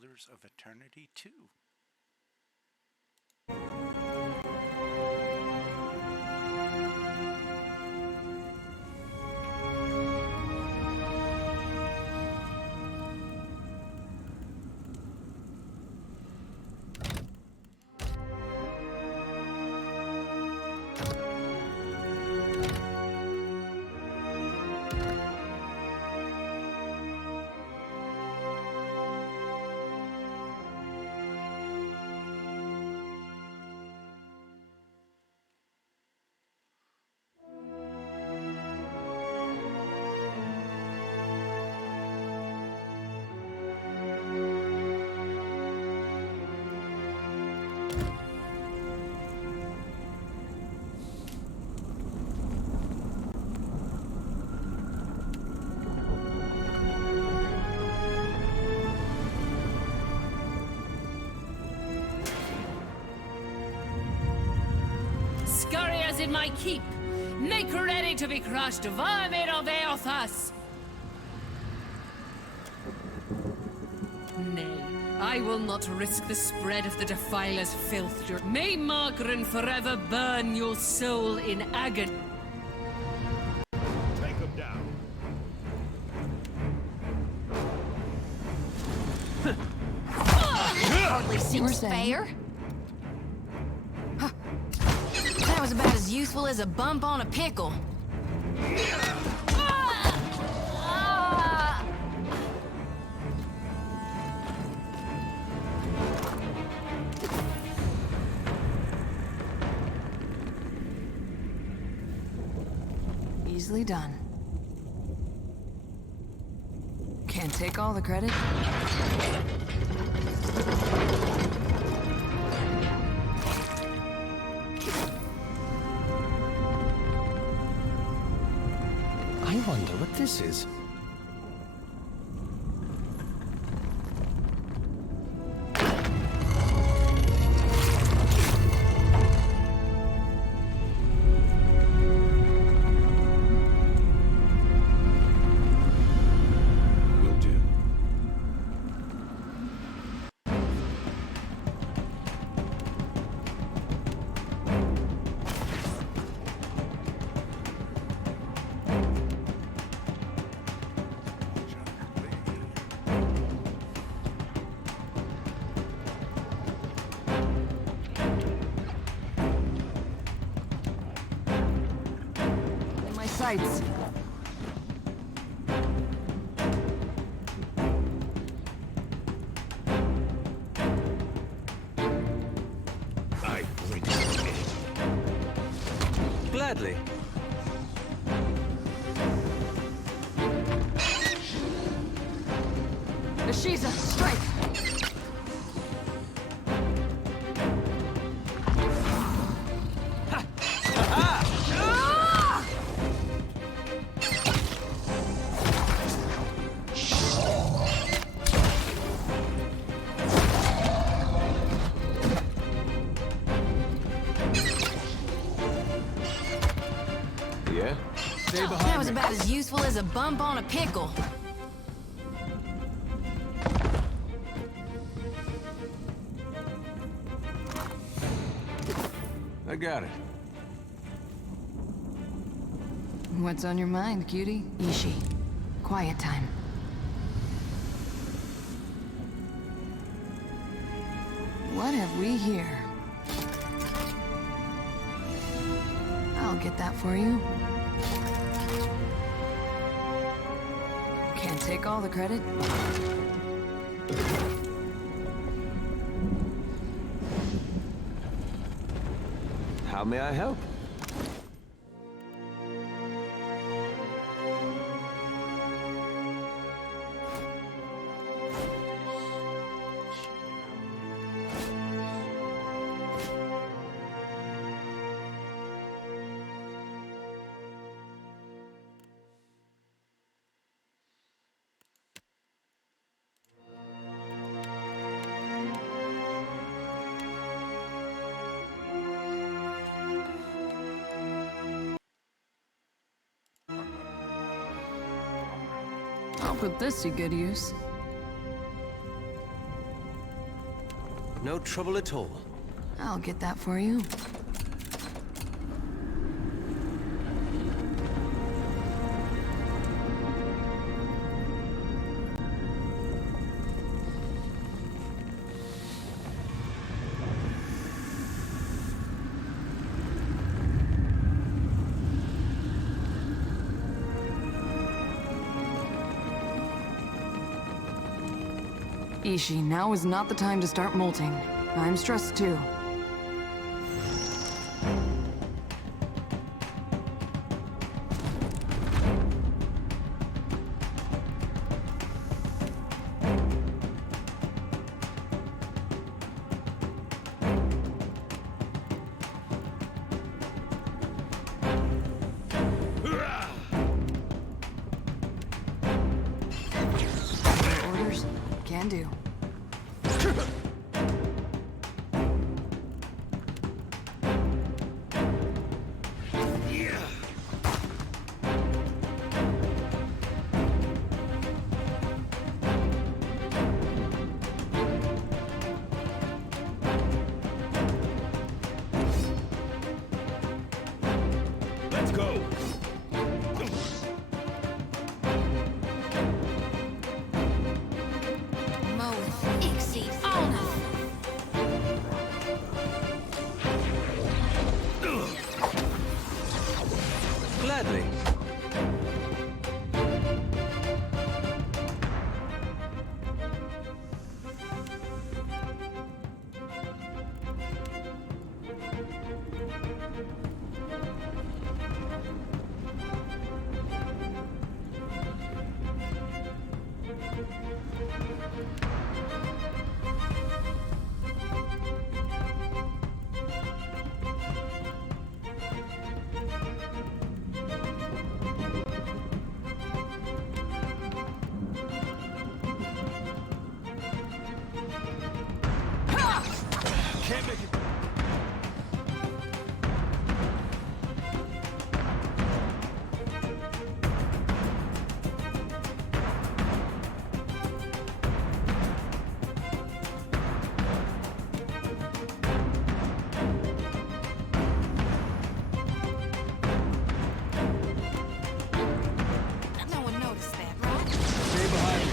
Pillars of Eternity 2. Scurriers in my keep! Make ready to be crushed, vermin of Eothas! Nay, I will not risk the spread of the Defiler's filth. May Margaret forever burn your soul in agony. Take them down. Hardly seems fair. That was about as useful as a bump on a pickle. Easily done. Can't take all the credit. I wonder what this is. Will do. In my sights. I bring it. Gladly. Ashiza, strike! Yeah? Stay behind That was me. about as useful as a bump on a pickle. I got it. What's on your mind, cutie? Ishi. Quiet time. What have we here? I'll get that for you. Can't take all the credit. How may I help? I'll put this to good use. No trouble at all. I'll get that for you. Ishi, now is not the time to start molting. I'm stressed too. Orders? Can do. Let's go. Gladly. Can't make it. No one noticed that, right? Stay behind me.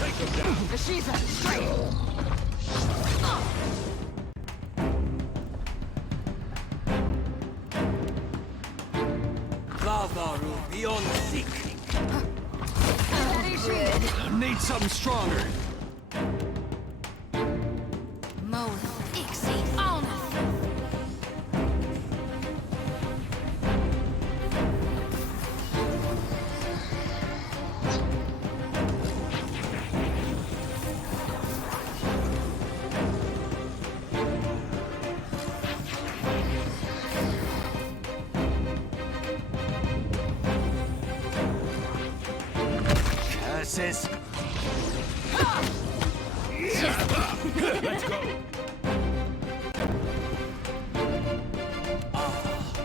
Take him down. Ashiza, straight! Vavaru beyond seek. Ishi! Need something stronger. Mole, Ixie, Ona. Curses. Let's go.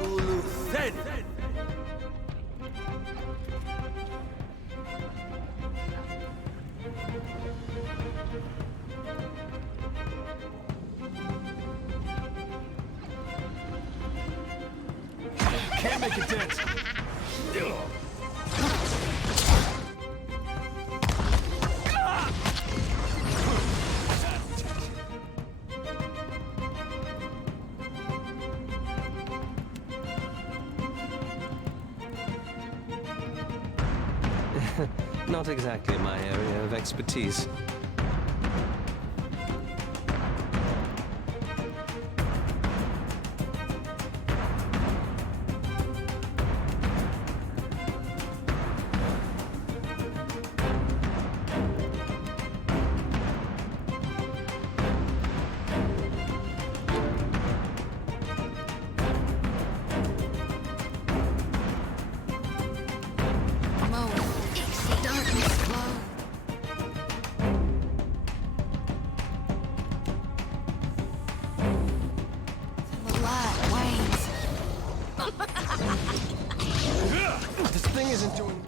Ulu Zen. Can't make a dent. Not exactly my area of expertise. Mole, Ixie, This thing isn't doing...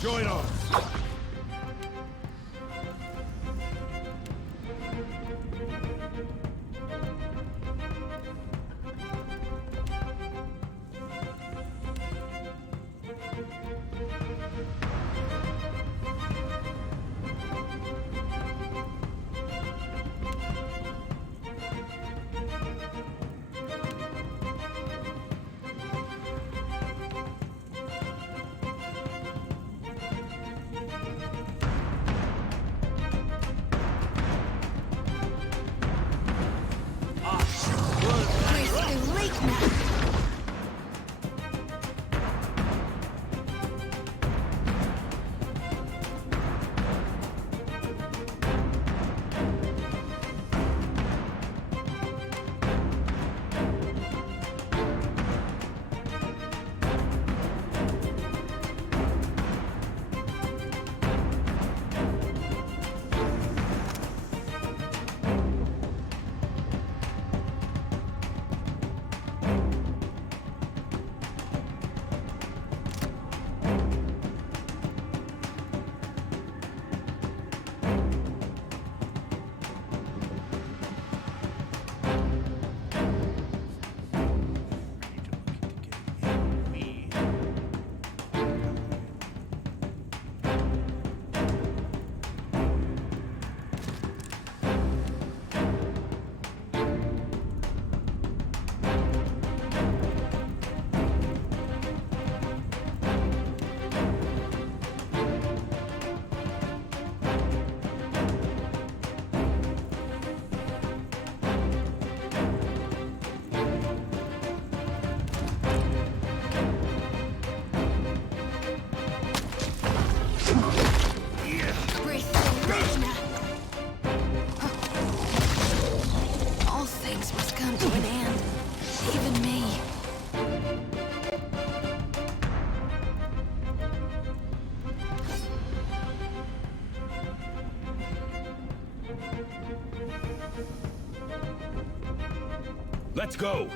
Join arms. Where's the lake now? Where's the lake now? All things must come to an end. Even me. Let's go.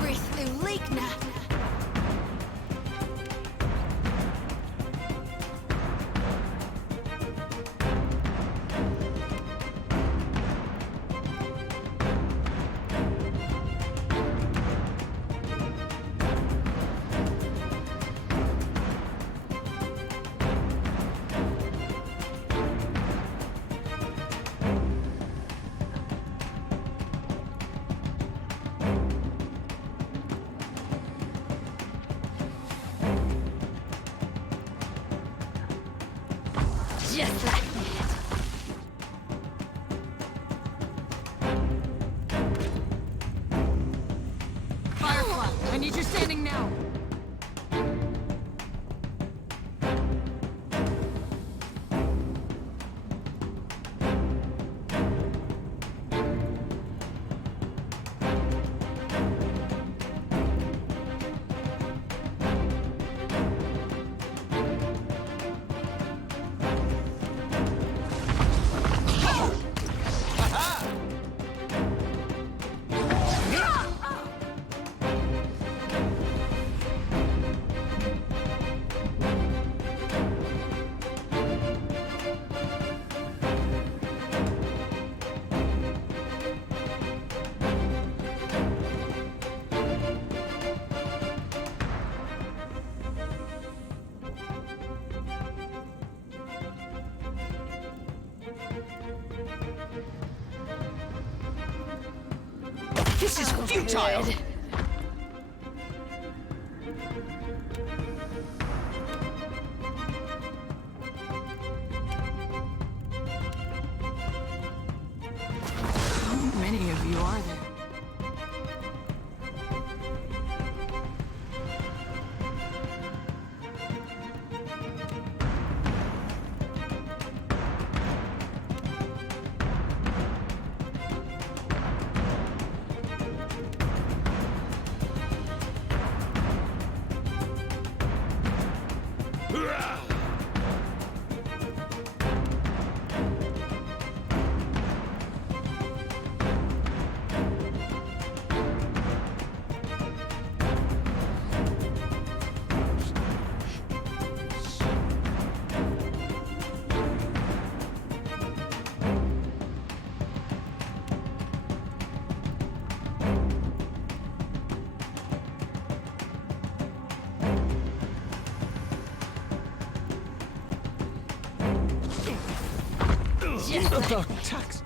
Where's the lake now? Just like that. Firefly, I need you standing now. This is futile! Good. How many of you are there? The tax.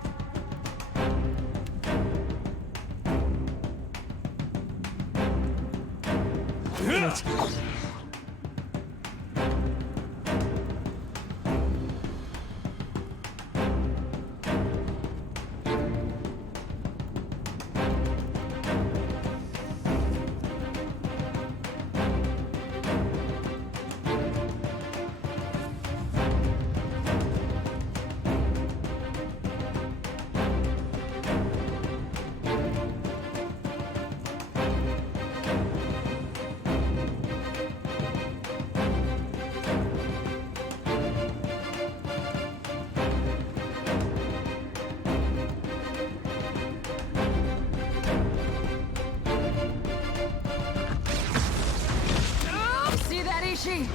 See that, Ishi?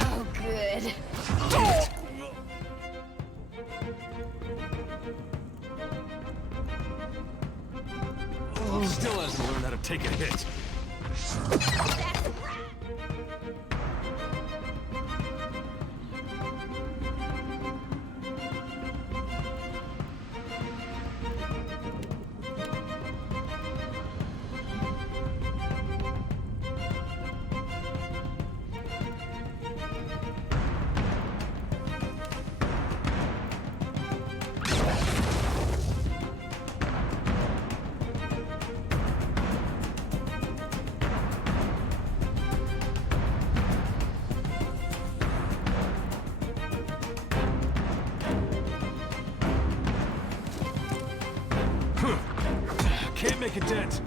Oh, good. Still hasn't learned how to take a hit. Can't make a dent.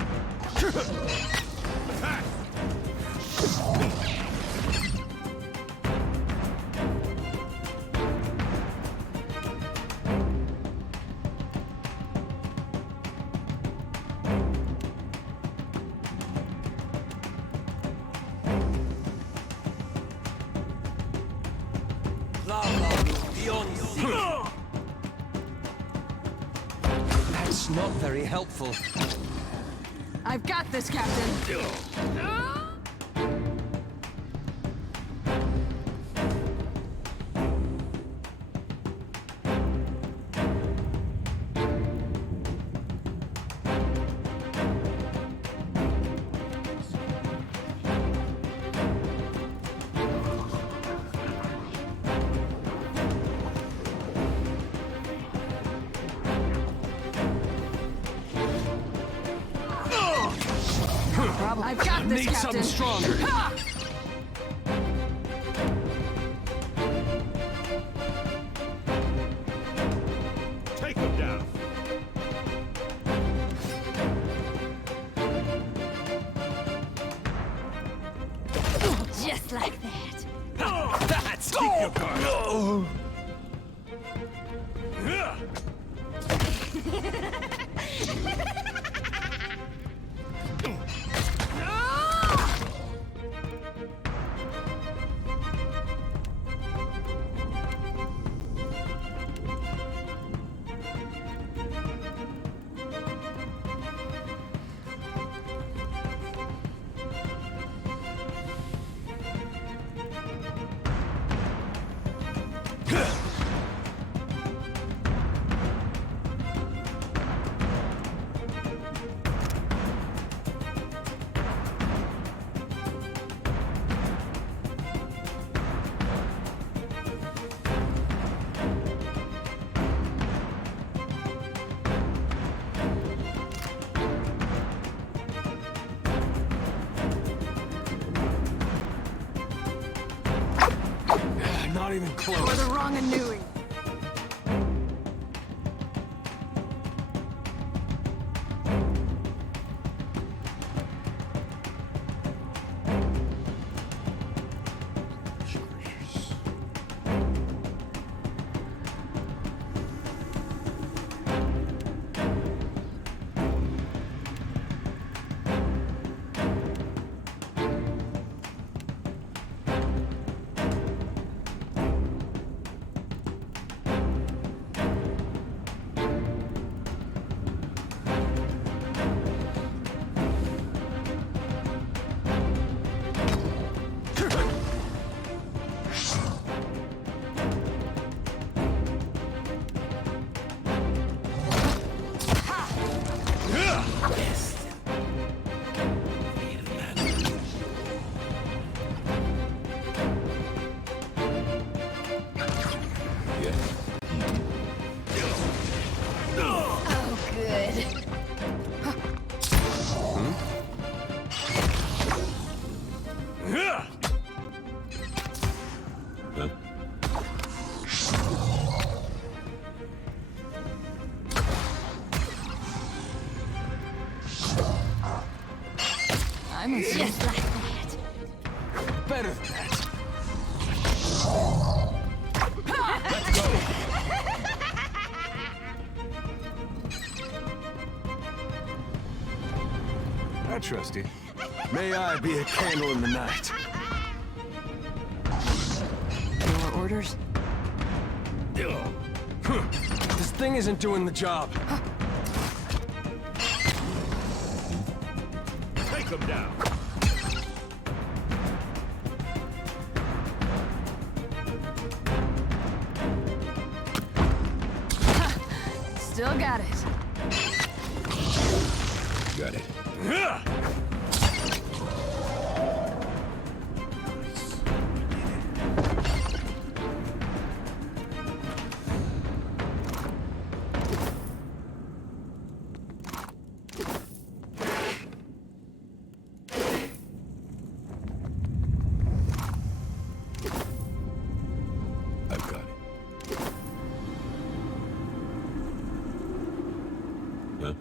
That's not very helpful. I've got this, Captain. I've got this, Need Captain. something stronger. Ha! Take him down. Just like that. That's keep your guard. Not even For close. the wrong anewing. Oh, good. I'm a Just like that. Better than that. I trust you. May I be a candle in the night. Your orders? This thing isn't doing the job. Take him down. Still got it. Got it. I've got it. Huh?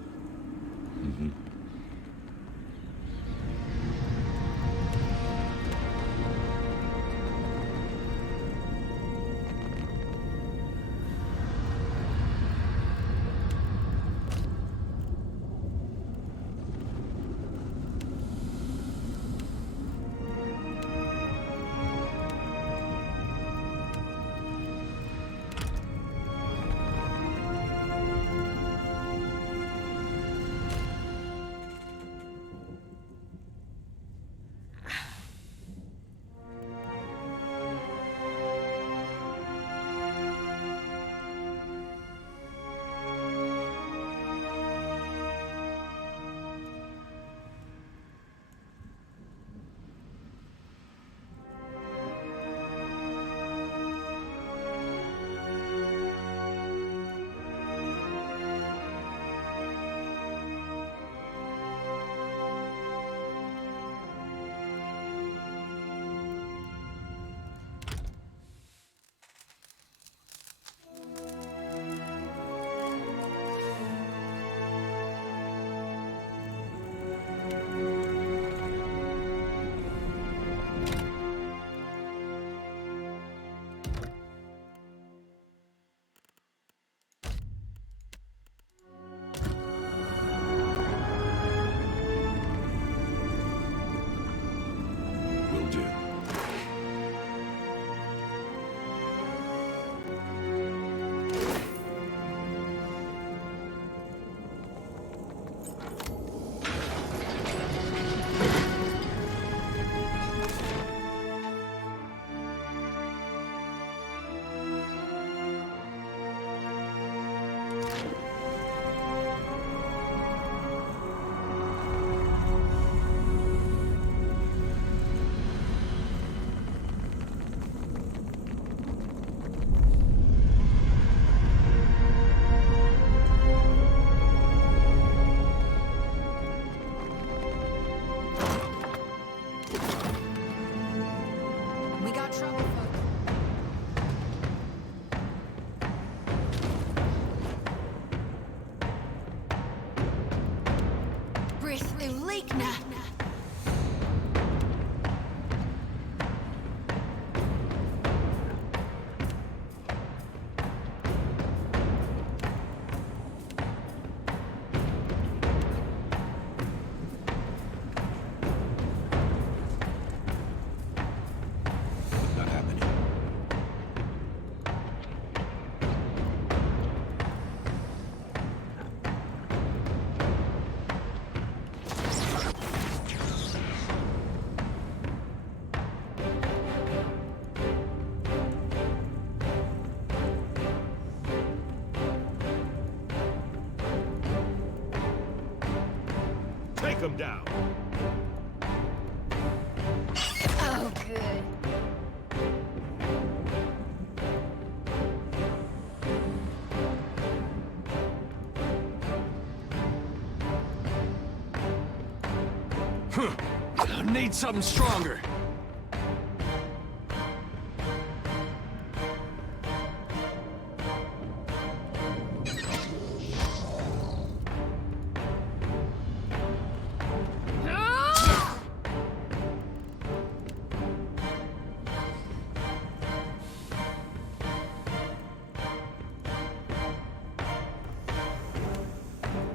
him down. Oh, good. Need something stronger.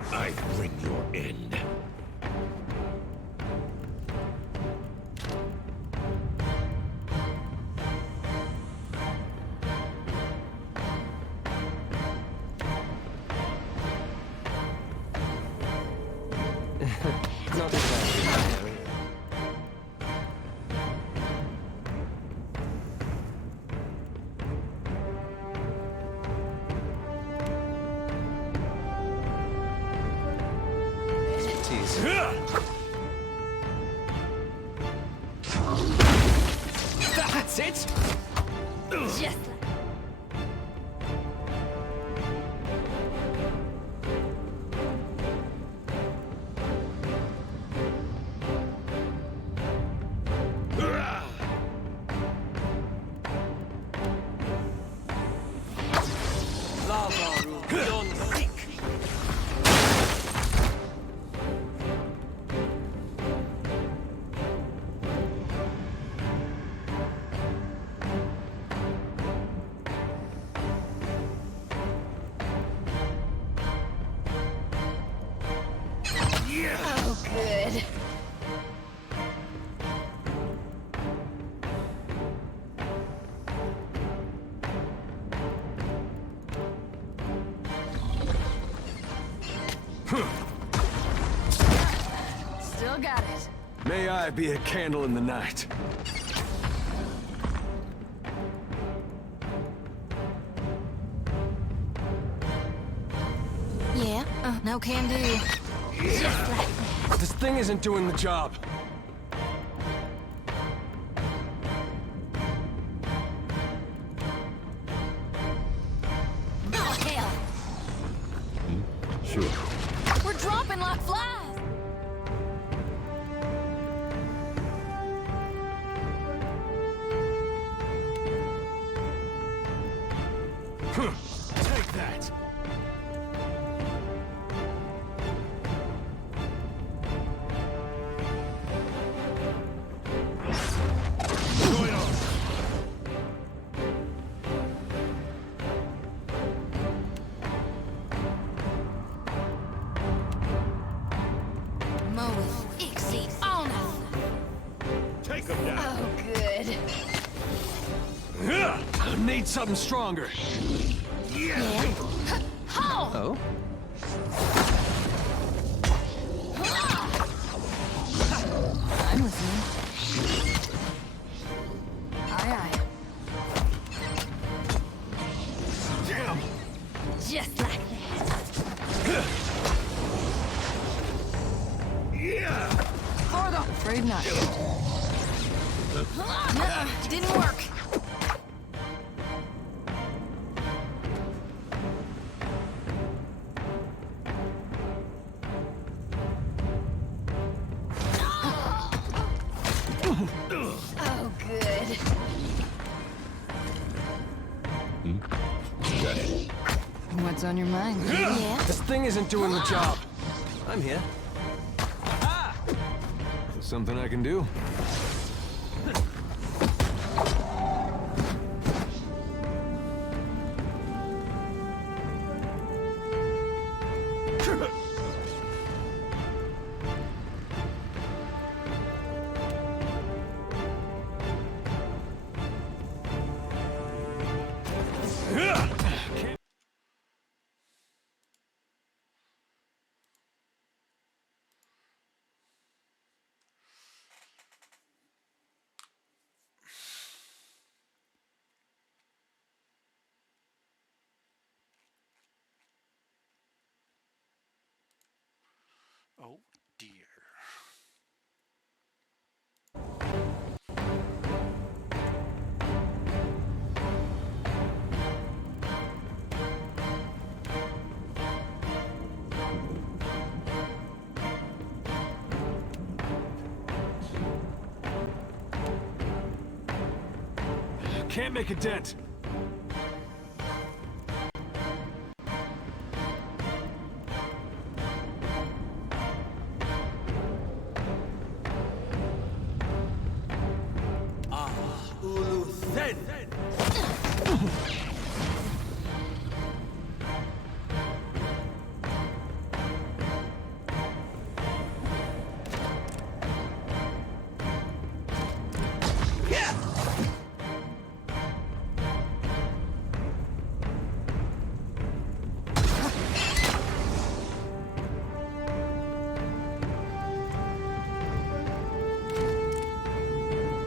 I bring your end. Not exactly. Tease. That's it? Just like... Oh, good. Still got it. May I be a candle in the night. Yeah, no can do. Just like... This thing isn't doing the job. Oh, hell. Sure. We're dropping like flies. Take that. Going on. Moweth, Ixie, on us. Take him down. Oh, good. Need something stronger. Yeah. Ho! Oh? I'm listening. Aye, aye. Damn. Just like that. Yeah. For the... Afraid not. Didn't work. Oh, good. Got it. What's on your mind? Yeah. This thing isn't doing the job. I'm here. Is something I can do? Can't make a dent.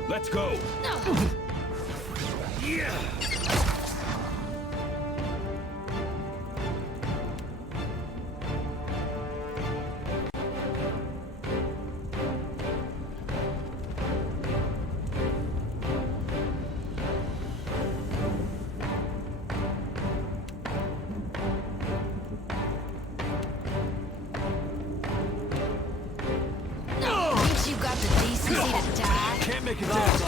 Let's go. Yeah. Ain't you got the decency to die? Can't make a dent.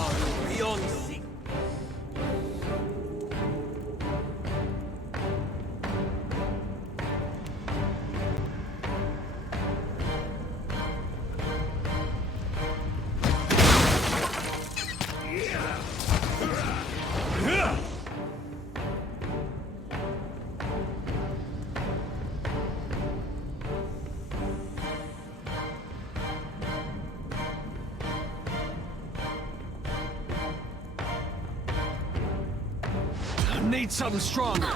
Need something stronger.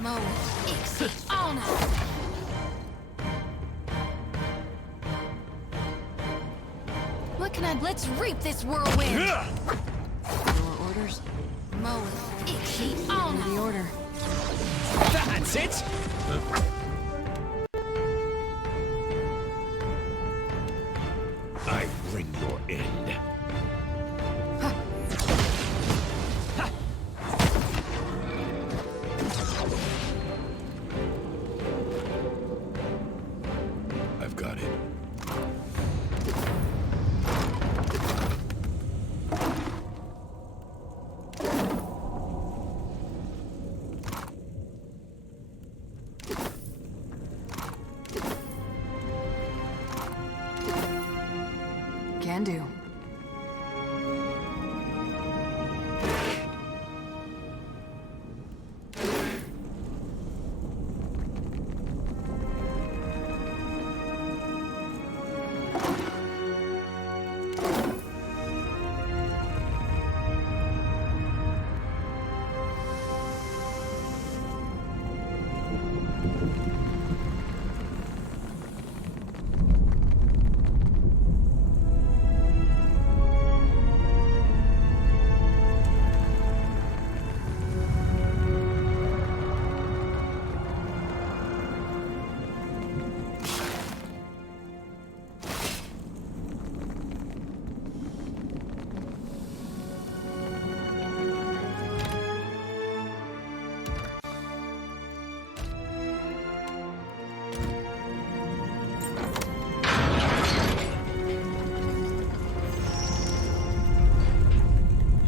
Mo, exit honor. What can I? Let's reap this whirlwind. Your orders? Mo, exit The honor. order. That's it. I bring your end. I've got it. Can do.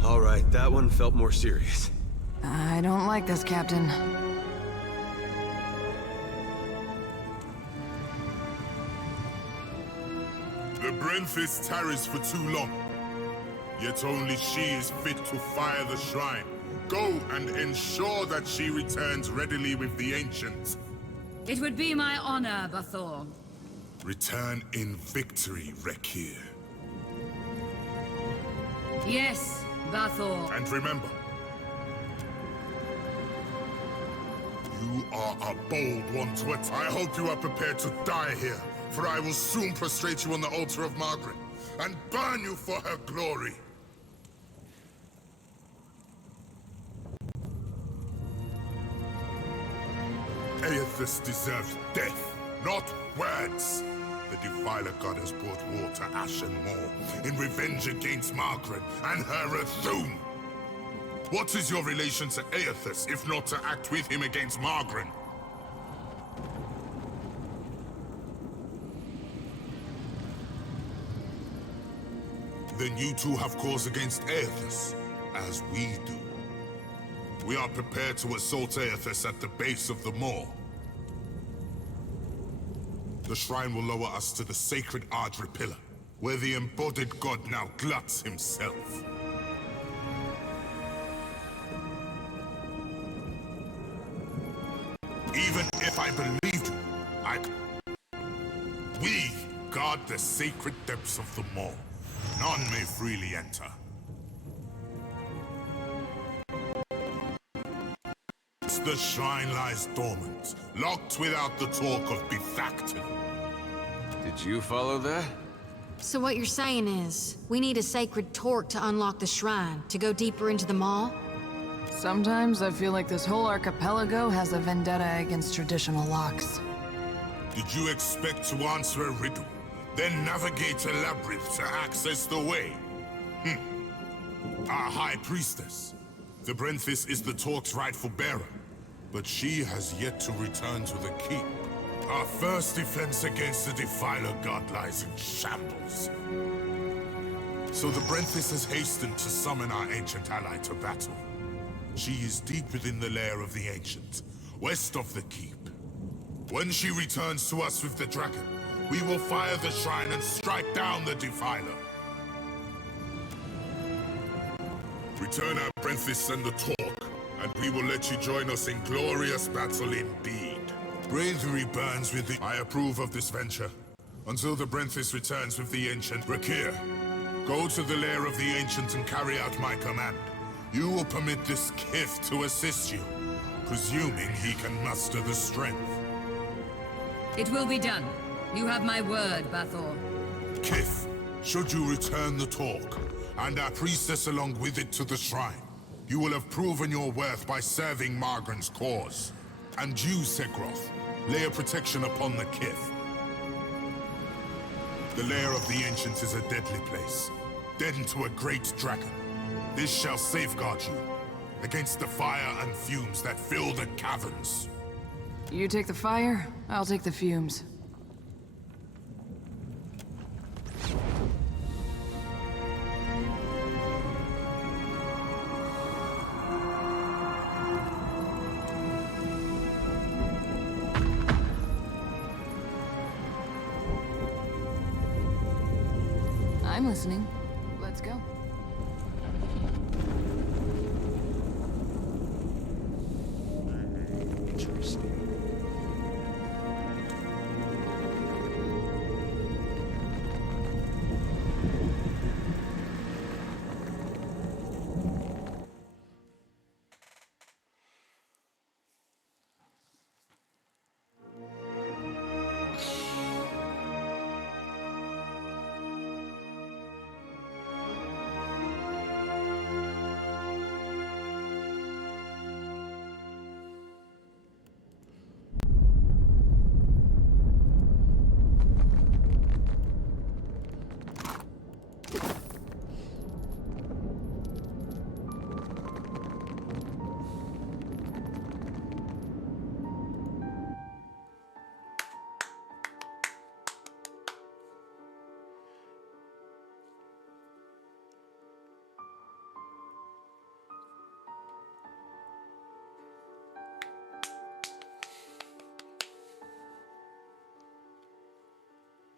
All right, that one felt more serious. I don't like this, Captain. The Brenthis tarries for too long. Yet only she is fit to fire the shrine. Go and ensure that she returns readily with the ancients. It would be my honor, Bathor. Return in victory, Rekir. Yes, Bathor. And remember, you are a bold one to attack. I hope you are prepared to die here, for I will soon prostrate you on the altar of Margaret and burn you for her glory. Eothas deserves death, not words. The Defiler God has brought war to Ash and more in revenge against Margaret and her Athum. What is your relation to Eothas, if not to act with him against Margaret? Then you two have cause against Eothas, as we do. We are prepared to assault Eothas at the base of the moor. The shrine will lower us to the sacred Ardra pillar, where the embodied god now gluts himself. Even if I believed you, we guard the sacred depths of the maw. None may freely enter. The shrine lies dormant, locked without the talk of Bethacton. Did you follow that? So what you're saying is, we need a sacred torque to unlock the shrine, to go deeper into the mall? Sometimes I feel like this whole archipelago has a vendetta against traditional locks. Did you expect to answer a riddle, then navigate a labyrinth to access the way? Our High Priestess. The Brenthis is the torque's rightful bearer, but she has yet to return to the keep. Our first defense against the Defiler god lies in shambles. So the Brenthis has hastened to summon our ancient ally to battle. She is deep within the lair of the Ancient, west of the keep. When she returns to us with the dragon, we will fire the shrine and strike down the Defiler. Return our Brenthis and the torque, and we will let you join us in glorious battle indeed. Bravery burns with the... I approve of this venture. Until the Brenthis returns with the Ancient. Rakir, go to the lair of the Ancient and carry out my command. You will permit this Kith to assist you, presuming he can muster the strength. It will be done. You have my word, Bathor. Kith, should you return the torque, and our priestess along with it to the shrine, you will have proven your worth by serving Margaren's cause. And you, Segroth, lay a protection upon the Kith. The lair of the Ancient is a deadly place, deadened to a great dragon. This shall safeguard you against the fire and fumes that fill the caverns. You take the fire, I'll take the fumes. I'm listening. Let's go. Interesting.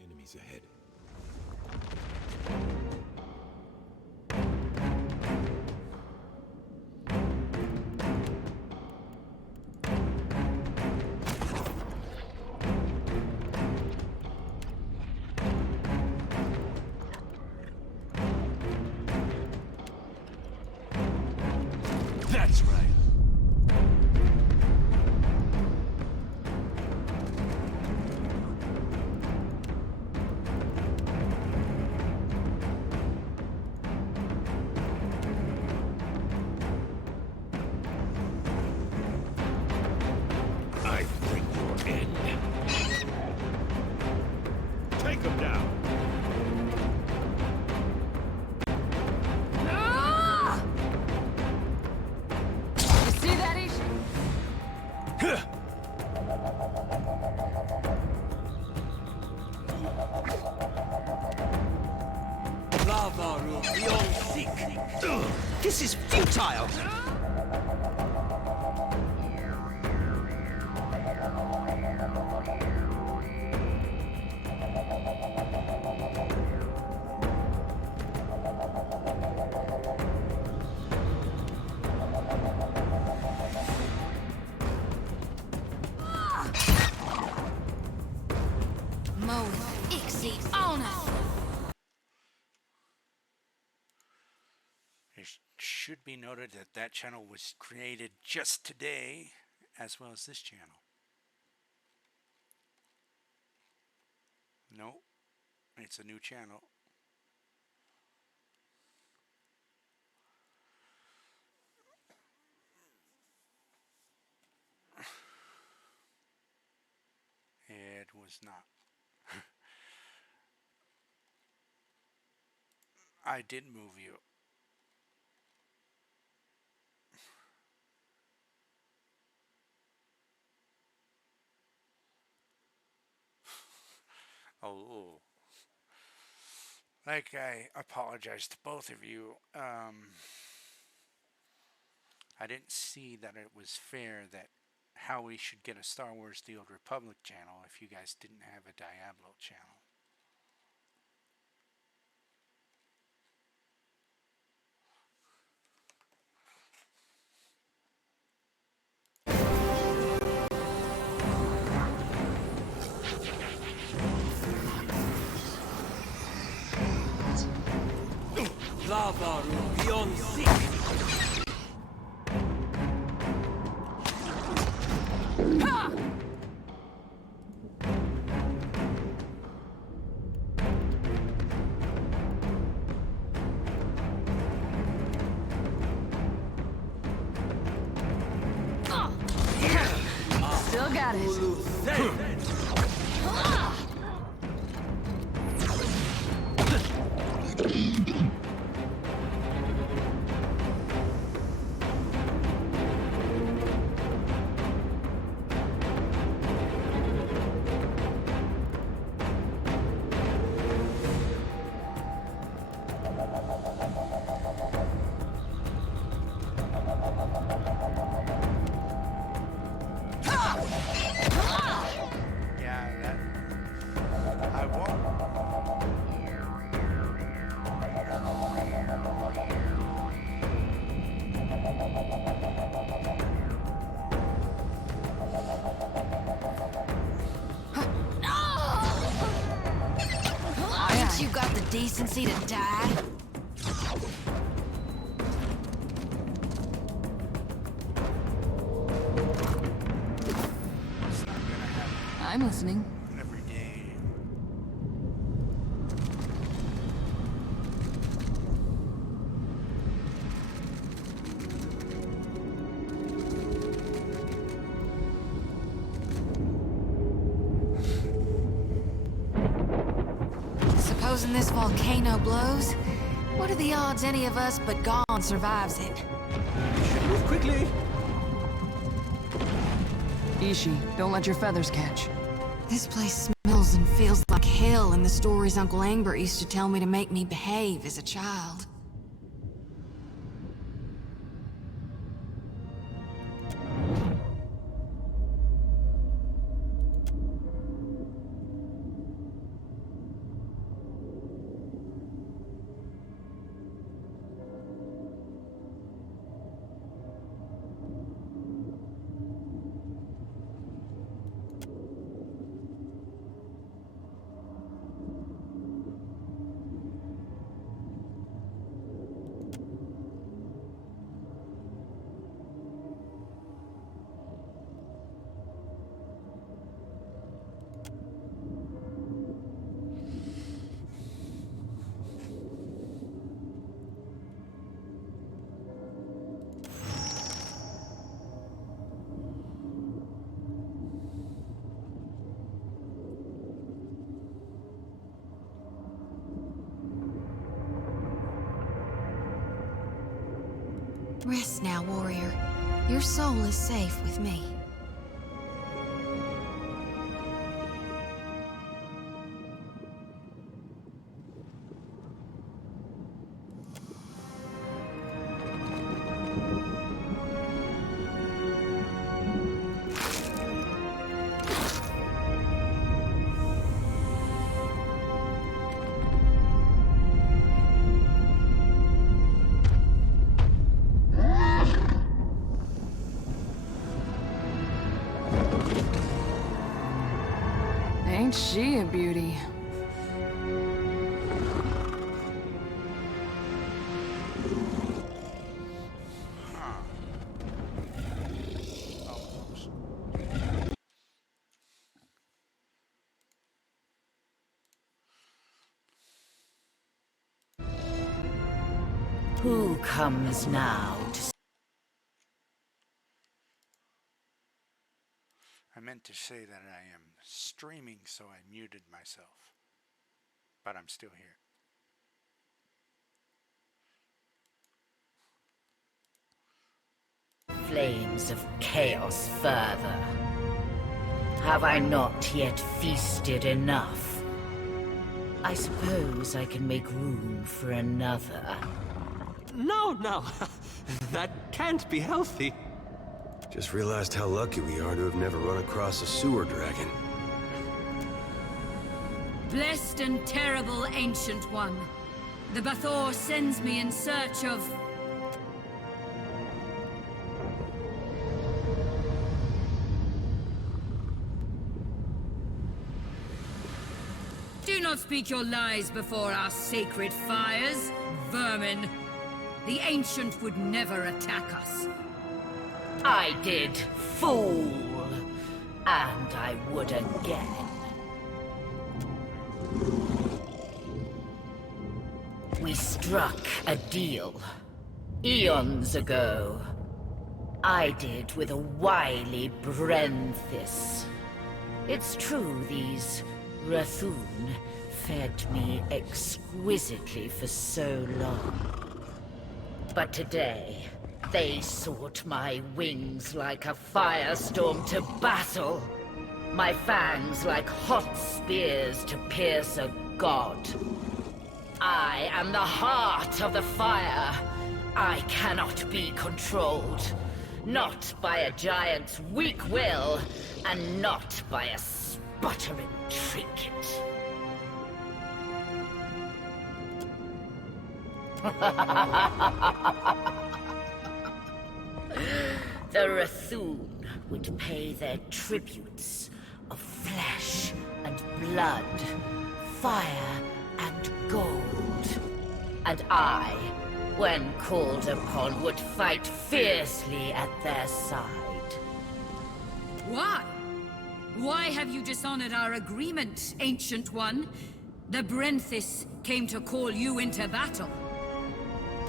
Enemies ahead. That's right. Lavaru beyond seek. This is futile! It should be noted that that channel was created just today, as well as this channel. No, it's a new channel. It was not. I did move you. Oh. Like, I apologize to both of you. I didn't see that it was fair that how we should get a Star Wars The Old Republic channel if you guys didn't have a Diablo channel. Lavaru beyond seek. Still got it. Yeah, that... I won't. Ain't you got the decency to die? I'm listening. Every day. Supposing this volcano blows, what are the odds any of us but Gone survives it? Move quickly! Ishi, don't let your feathers catch. This place smells and feels like hell, and the stories Uncle Angbert used to tell me to make me behave as a child. Rest now, warrior. Your soul is safe with me. Ain't she a beauty? Almost. Who comes now to... I meant to say that I am streaming, so I muted myself. But I'm still here. Flames of chaos further? Have I not yet feasted enough? I suppose I can make room for another. No, no. That can't be healthy. Just realized how lucky we are to have never run across a sewer dragon. Blessed and terrible Ancient One, the Bathor sends me in search of... Do not speak your lies before our sacred fires, vermin. The Ancient would never attack us. I did, fool. And I would again. We struck a deal. Eons ago. I did with a wily Brenthis. It's true these Rathun fed me exquisitely for so long. But today, they sought my wings like a firestorm to battle. My fangs like hot spears to pierce a god. I am the heart of the fire. I cannot be controlled. Not by a giant's weak will, and not by a sputtering trinket. The Rathun would pay their tributes of flesh and blood, fire and gold. And I, when called upon, would fight fiercely at their side. Why? Why have you dishonored our agreement, Ancient One? The Brenthis came to call you into battle.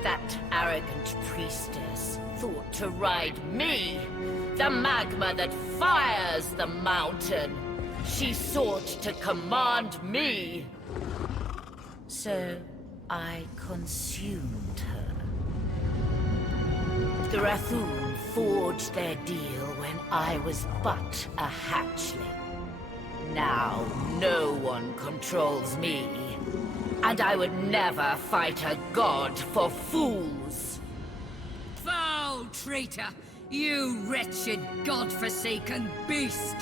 That arrogant priestess thought to ride me, the magma that fires the mountain. She sought to command me. So I consumed her. The Rathun forged their deal when I was but a hatchling. Now no one controls me. And I would never fight a god for fools. Foul traitor! You wretched, god-forsaken beast!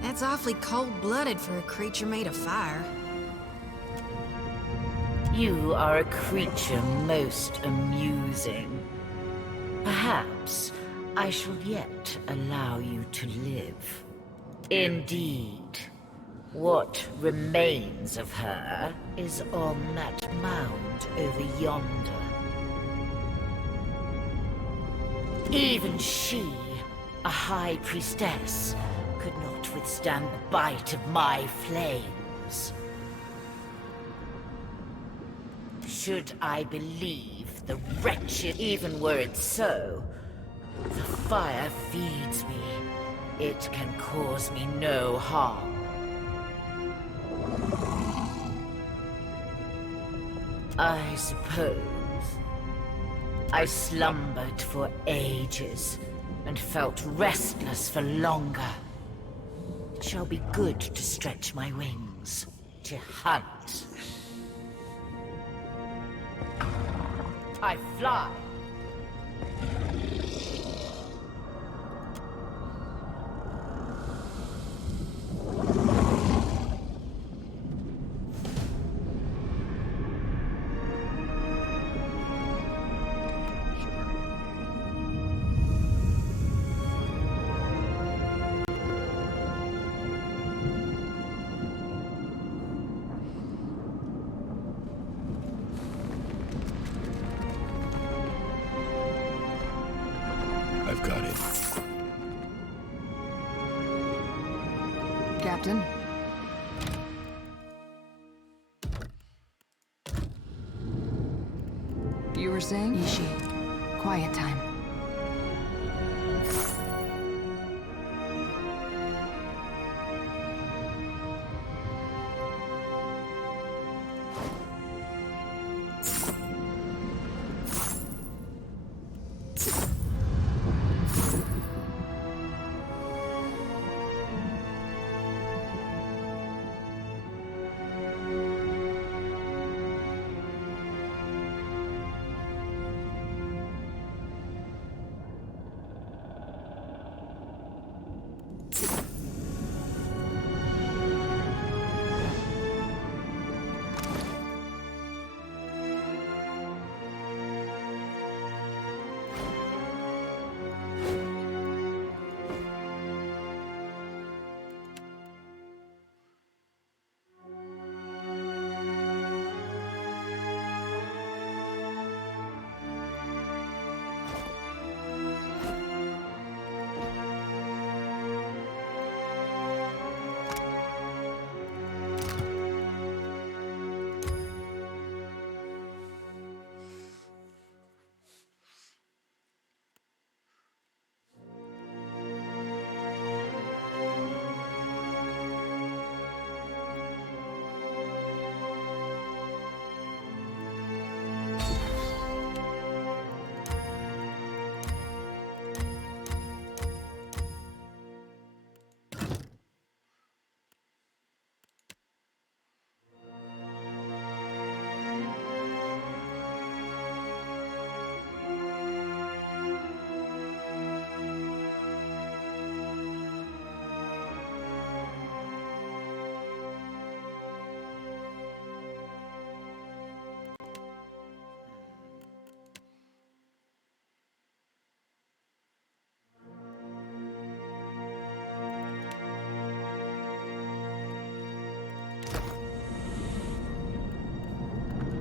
That's awfully cold-blooded for a creature made of fire. You are a creature most amusing. Perhaps I shall yet allow you to live. Indeed. What remains of her is on that mound over yonder. Even she, a high priestess, could not withstand the bite of my flames. Should I believe the wretched, even were it so, the fire feeds me. It can cause me no harm. I suppose. I slumbered for ages, and felt restless for longer. It shall be good to stretch my wings, to hunt. I fly. Captain. You were saying? Ishi, quiet time.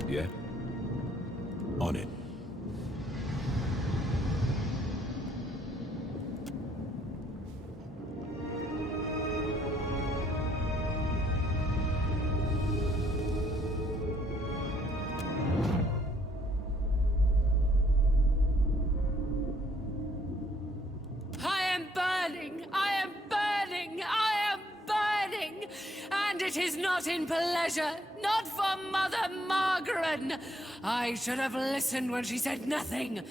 Yeah? On it. I am burning, I am burning! And it is not in pleasure, not for Mother Margaret. I should have listened when she said nothing.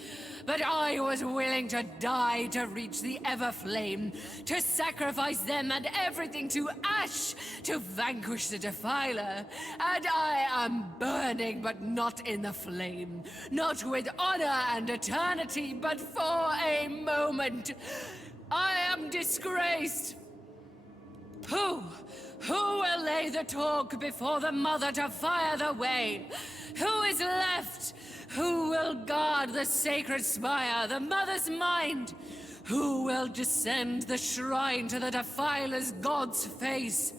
But I was willing to die to reach the Everflame, to sacrifice them and everything to ash, to vanquish the Defiler. And I am burning, but not in the flame. Not with honor and eternity, but for a moment. I am disgraced. Who will lay the talk before the Mother to fire the way? Who is left? Who will guard the sacred spire, the Mother's mind? Who will descend the shrine to the Defiler's god's face?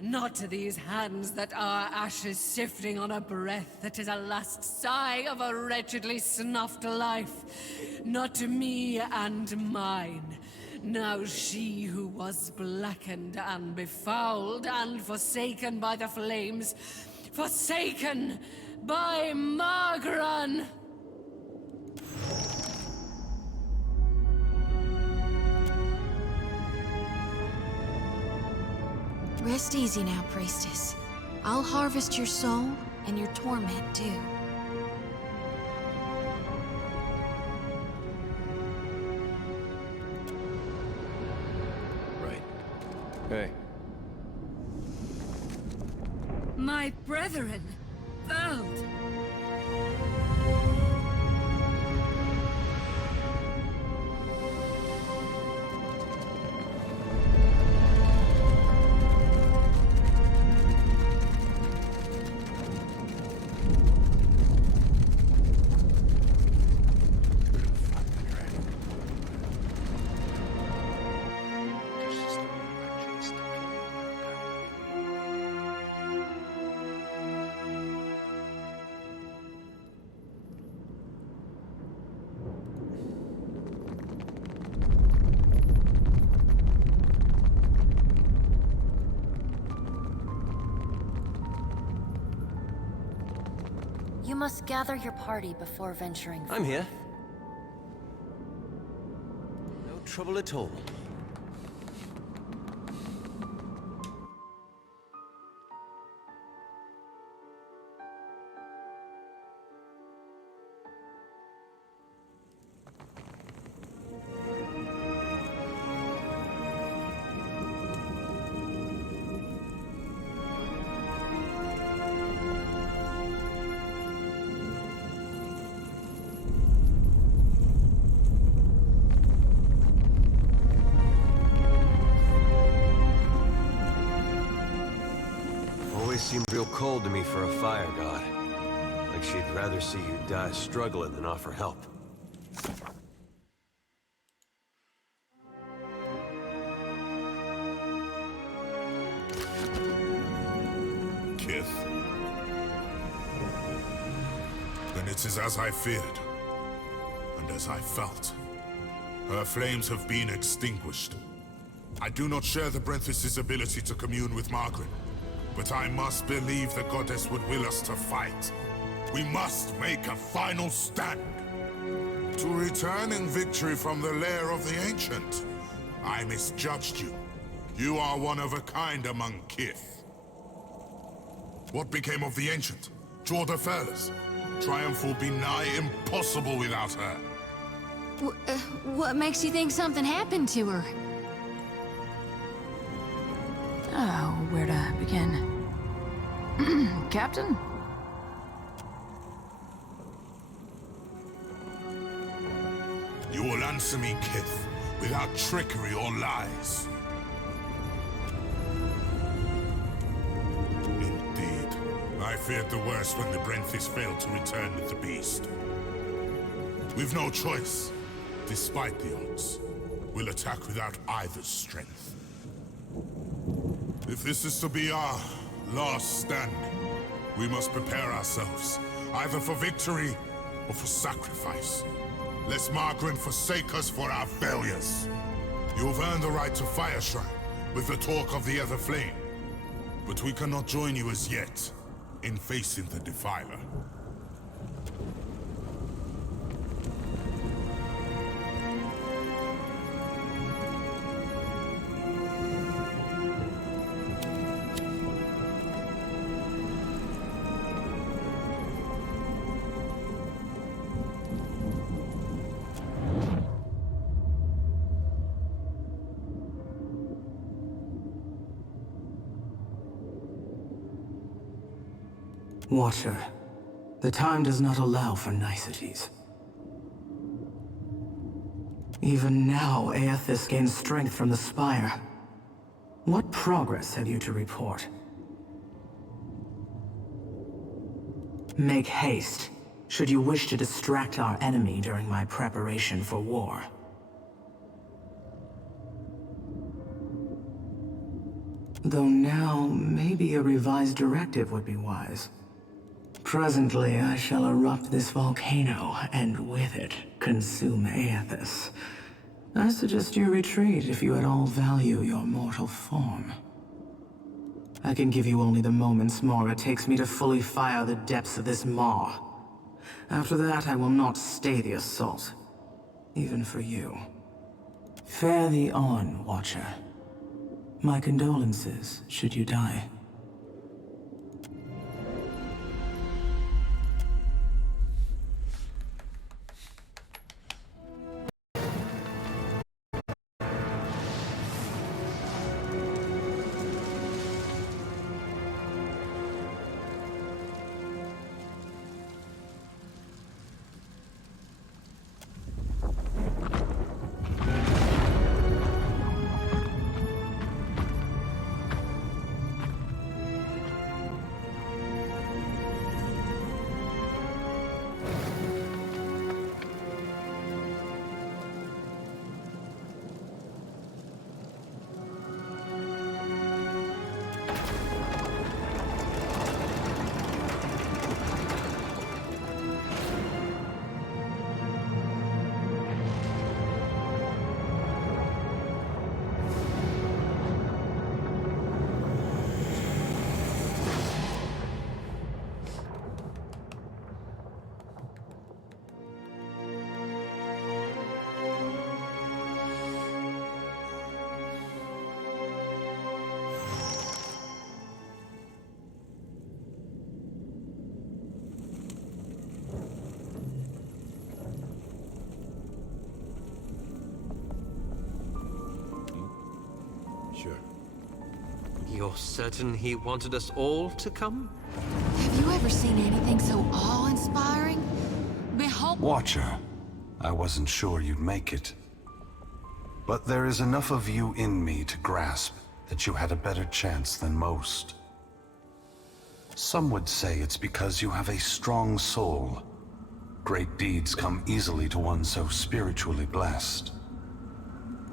Not to these hands that are ashes sifting on a breath that is a last sigh of a wretchedly snuffed life. Not to me and mine. Now she who was blackened and befouled and forsaken by the flames, forsaken by Margaret. Rest easy now, priestess. I'll harvest your soul and your torment too. Right. Hey. My brethren, Veld. You must gather your party before venturing forth. I'm here. No trouble at all. Always seemed real cold to me for a fire god. Like she'd rather see you die struggling than offer help. Kith. Then it is as I feared, and as I felt. Her flames have been extinguished. I do not share the Brenthis' ability to commune with Margaret, but I must believe the goddess would will us to fight. We must make a final stand. To return in victory from the lair of the Ancient. I misjudged you. You are one of a kind among Kith. What became of the Ancient? Jorda Fairless. Triumph will be nigh impossible without her. What makes you think something happened to her? Oh, where to begin? Captain? You will answer me, Kith, without trickery or lies. Indeed. I feared the worst when the Brenthis failed to return with the beast. We've no choice. Despite the odds, we'll attack without either's strength. If this is to be our last stand, we must prepare ourselves, either for victory or for sacrifice. Lest Margaret forsake us for our failures. You've earned the right to Fire Shrine with the talk of the Other Flame. But we cannot join you as yet in facing the Defiler. Watcher, the time does not allow for niceties. Even now, Eothas gains strength from the Spire. What progress have you to report? Make haste, should you wish to distract our enemy during my preparation for war. Though now, maybe a revised directive would be wise. Presently, I shall erupt this volcano, and with it, consume Eothas. I suggest you retreat if you at all value your mortal form. I can give you only the moments more it takes me to fully fire the depths of this maw. After that, I will not stay the assault. Even for you. Fare thee on, Watcher. My condolences, should you die. You're certain he wanted us all to come? Have you ever seen anything so awe-inspiring? Behold... Watcher, I wasn't sure you'd make it. But there is enough of you in me to grasp that you had a better chance than most. Some would say it's because you have a strong soul. Great deeds come easily to one so spiritually blessed.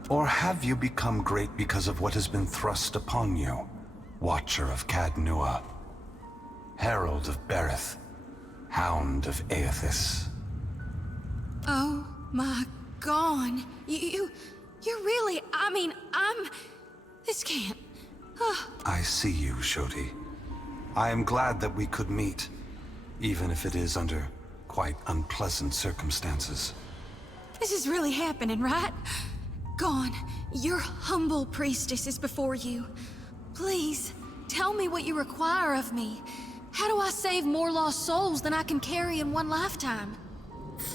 Or have you become great because of what has been thrust upon you? Watcher of Cadnua, Herald of Berith, Hound of Eothas. Oh my god. You're really... I mean, this can't... I see you, Shodi. I am glad that we could meet, even if it is under quite unpleasant circumstances. This is really happening, right? Gon, your humble priestess is before you. Please, tell me what you require of me. How do I save more lost souls than I can carry in one lifetime?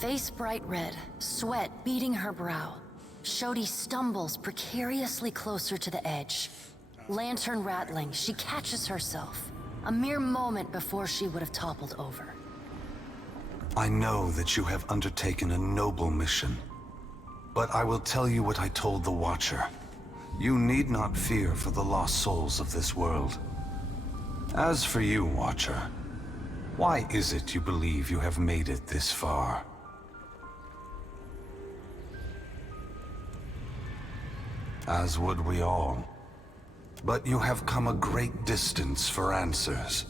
Face bright red, sweat beading her brow. Shodi stumbles precariously closer to the edge. Lantern rattling, she catches herself. A mere moment before she would have toppled over. I know that you have undertaken a noble mission. But I will tell you what I told the Watcher. You need not fear for the lost souls of this world. As for you, Watcher, why is it you believe you have made it this far? As would we all. But you have come a great distance for answers.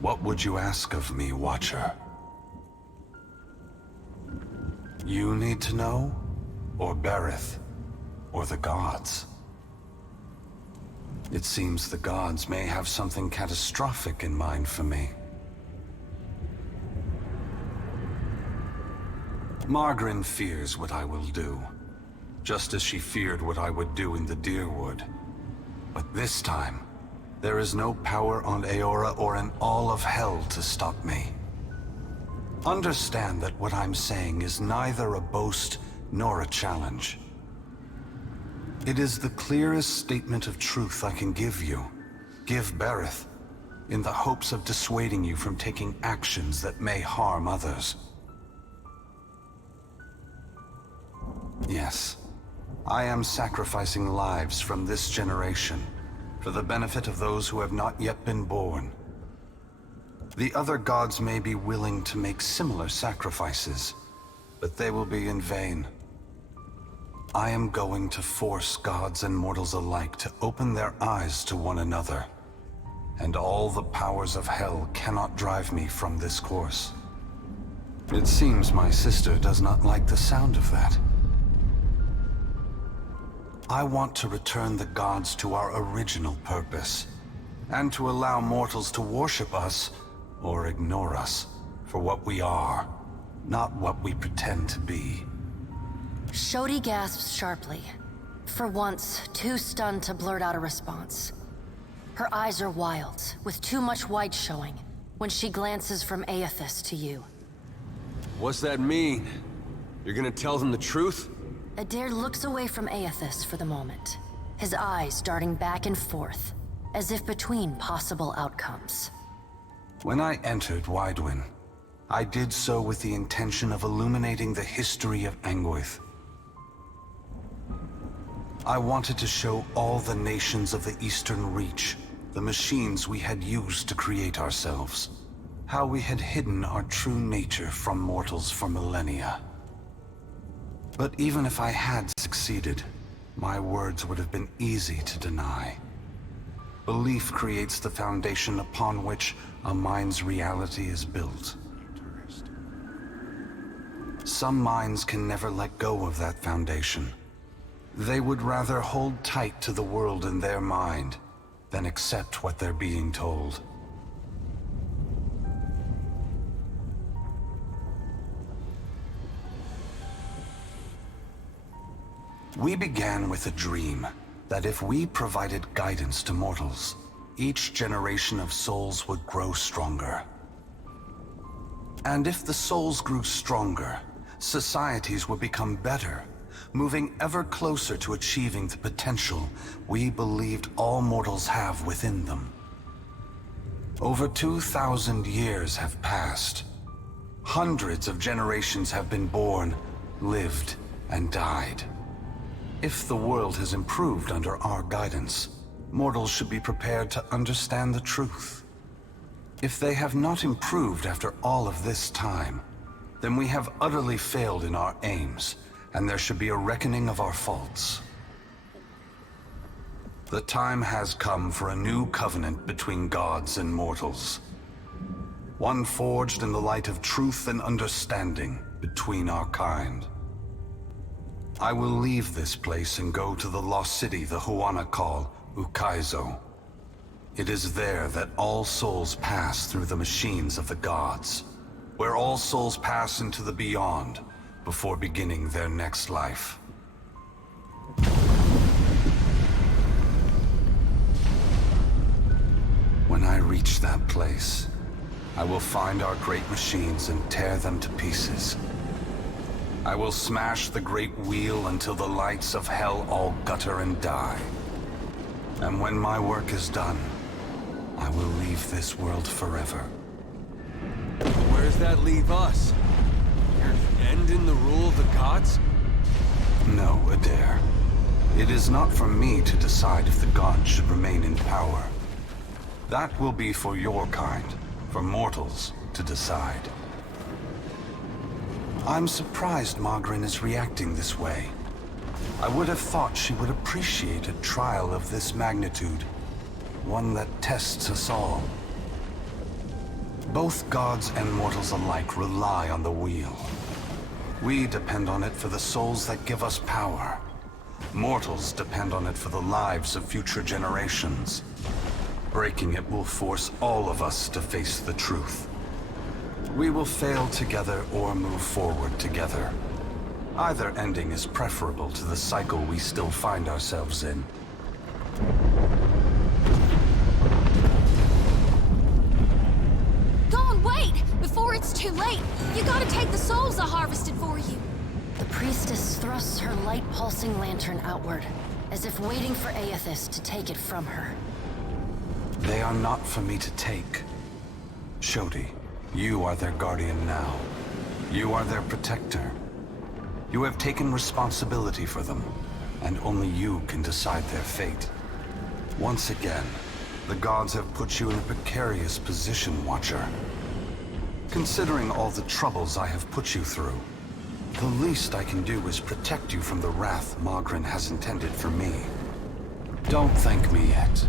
What would you ask of me, Watcher? You need to know? Or Berith? Or the gods? It seems the gods may have something catastrophic in mind for me. Margaret fears what I will do, just as she feared what I would do in the Deerwood. But this time, there is no power on Eora or in all of hell to stop me. Understand that what I'm saying is neither a boast nor a challenge. It is the clearest statement of truth I can give you, give Berith, in the hopes of dissuading you from taking actions that may harm others. Yes, I am sacrificing lives from this generation for the benefit of those who have not yet been born. The other gods may be willing to make similar sacrifices, but they will be in vain. I am going to force gods and mortals alike to open their eyes to one another, and all the powers of hell cannot drive me from this course. It seems my sister does not like the sound of that. I want to return the gods to our original purpose, and to allow mortals to worship us, or ignore us, for what we are, not what we pretend to be. Shodi gasps sharply, for once too stunned to blurt out a response. Her eyes are wild, with too much white showing, when she glances from Eothas to you. What's that mean? You're gonna tell them the truth? Adair looks away from Eothas for the moment, his eyes darting back and forth, as if between possible outcomes. When I entered Widewin, I did so with the intention of illuminating the history of Anguith. I wanted to show all the nations of the Eastern Reach the machines we had used to create ourselves, how we had hidden our true nature from mortals for millennia. But even if I had succeeded, my words would have been easy to deny. Belief creates the foundation upon which a mind's reality is built. Some minds can never let go of that foundation. They would rather hold tight to the world in their mind than accept what they're being told. We began with a dream that if we provided guidance to mortals, each generation of souls would grow stronger. And if the souls grew stronger, societies would become better, moving ever closer to achieving the potential we believed all mortals have within them. Over 2,000 years have passed. Hundreds of generations have been born, lived, and died. If the world has improved under our guidance, mortals should be prepared to understand the truth. If they have not improved after all of this time, then we have utterly failed in our aims, and there should be a reckoning of our faults. The time has come for a new covenant between gods and mortals. One forged in the light of truth and understanding between our kind. I will leave this place and go to the lost city the Huana call Ukaizo. It is there that all souls pass through the machines of the gods, where all souls pass into the beyond before beginning their next life. When I reach that place, I will find our great machines and tear them to pieces. I will smash the great wheel until the lights of hell all gutter and die. And when my work is done, I will leave this world forever. Where does that leave us? You're ending the rule of the gods? No, Adair. It is not for me to decide if the gods should remain in power. That will be for your kind, for mortals, to decide. I'm surprised Margaret is reacting this way. I would have thought she would appreciate a trial of this magnitude, one that tests us all. Both gods and mortals alike rely on the wheel. We depend on it for the souls that give us power. Mortals depend on it for the lives of future generations. Breaking it will force all of us to face the truth. We will fail together or move forward together. Either ending is preferable to the cycle we still find ourselves in. Dawn, wait! Before it's too late, you gotta take the souls I harvested for you. The priestess thrusts her light-pulsing lantern outward, as if waiting for Eothas to take it from her. They are not for me to take. Shodi, you are their guardian now. You are their protector. You have taken responsibility for them, and only you can decide their fate. Once again, the gods have put you in a precarious position, Watcher. Considering all the troubles I have put you through, the least I can do is protect you from the wrath Margaret has intended for me. Don't thank me yet.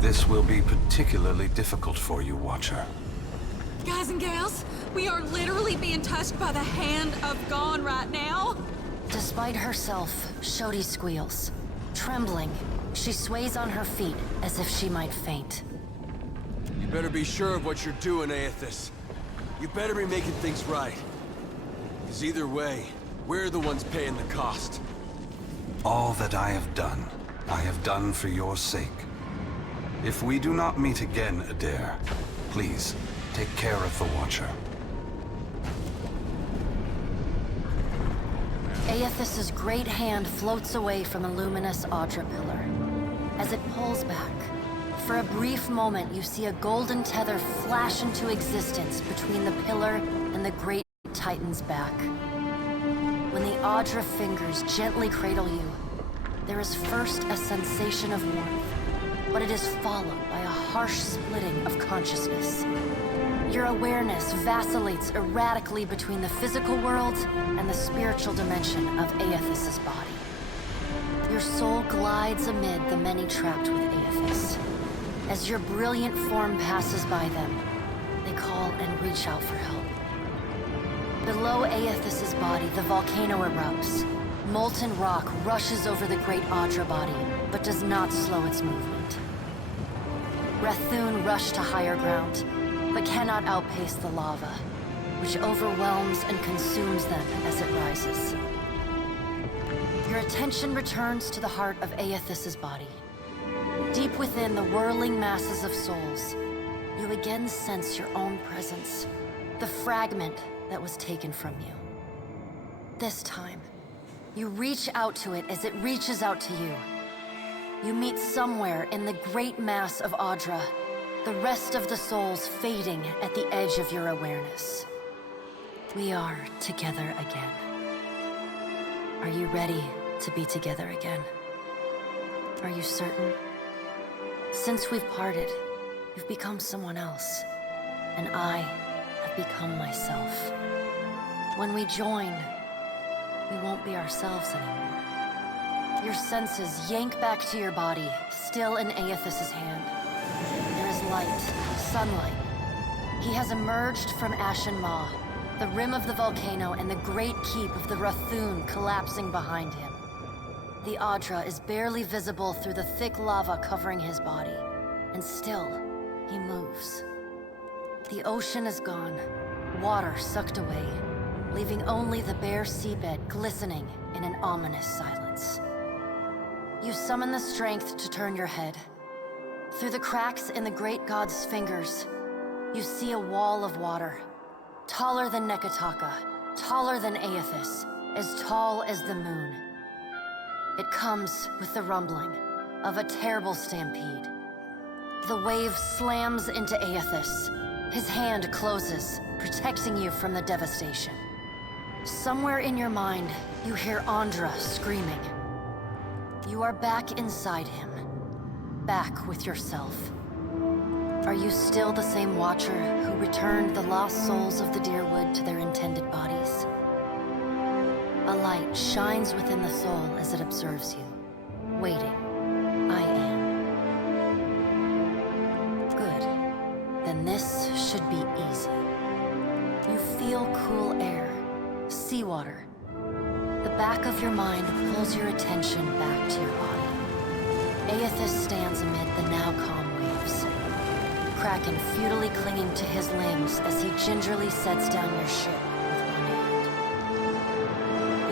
This will be particularly difficult for you, Watcher. Guys and gals, we are literally being touched by the hand of God right now. Despite herself, Shodi squeals. Trembling, she sways on her feet as if she might faint. You better be sure of what you're doing, Eothas. You better be making things right. Because either way, we're the ones paying the cost. All that I have done for your sake. If we do not meet again, Adair, please, take care of the Watcher. Eothas's great hand floats away from the luminous Audra pillar. As it pulls back, for a brief moment you see a golden tether flash into existence between the pillar and the great Titan's back. When the Audra fingers gently cradle you, there is first a sensation of warmth, but it is followed by a harsh splitting of consciousness. Your awareness vacillates erratically between the physical world and the spiritual dimension of Eothas's body. Your soul glides amid the many trapped with Eothas. As your brilliant form passes by them, they call and reach out for help. Below Eothas's body, the volcano erupts. Molten rock rushes over the great Audra body, but does not slow its movement. Rathun rush to higher ground, but cannot outpace the lava, which overwhelms and consumes them as it rises. Your attention returns to the heart of Eothas's body. Deep within the whirling masses of souls, you again sense your own presence, the fragment that was taken from you. This time, You reach out to it as it reaches out to you. You meet somewhere in the great mass of Audra, the rest of the souls fading at the edge of your awareness. We are together again. Are you ready to be together again? Are you certain? Since we've parted, you've become someone else, and I have become myself. When we join, we won't be ourselves anymore. Your senses yank back to your body, still in Eothas' hand. There is light, sunlight. He has emerged from Ashen Maw, the rim of the volcano and the great keep of the Rathun collapsing behind him. The Audra is barely visible through the thick lava covering his body, and still, he moves. The ocean is gone, water sucked away, leaving only the bare seabed glistening in an ominous silence. You summon the strength to turn your head. Through the cracks in the great god's fingers, you see a wall of water, taller than Nekataka, taller than Eothas, as tall as the moon. It comes with the rumbling of a terrible stampede. The wave slams into Eothas. His hand closes, protecting you from the devastation. Somewhere in your mind, you hear Andra screaming. You are back inside him, back with yourself. Are you still the same Watcher who returned the lost souls of the Deerwood to their intended bodies? A light shines within the soul as it observes you, waiting. I am. Good. Then this should be easy. You feel cool air, seawater. The back of your mind pulls your attention back to your body. Eothas stands amid the now calm waves, Kraken futilely clinging to his limbs as he gingerly sets down your ship with one hand.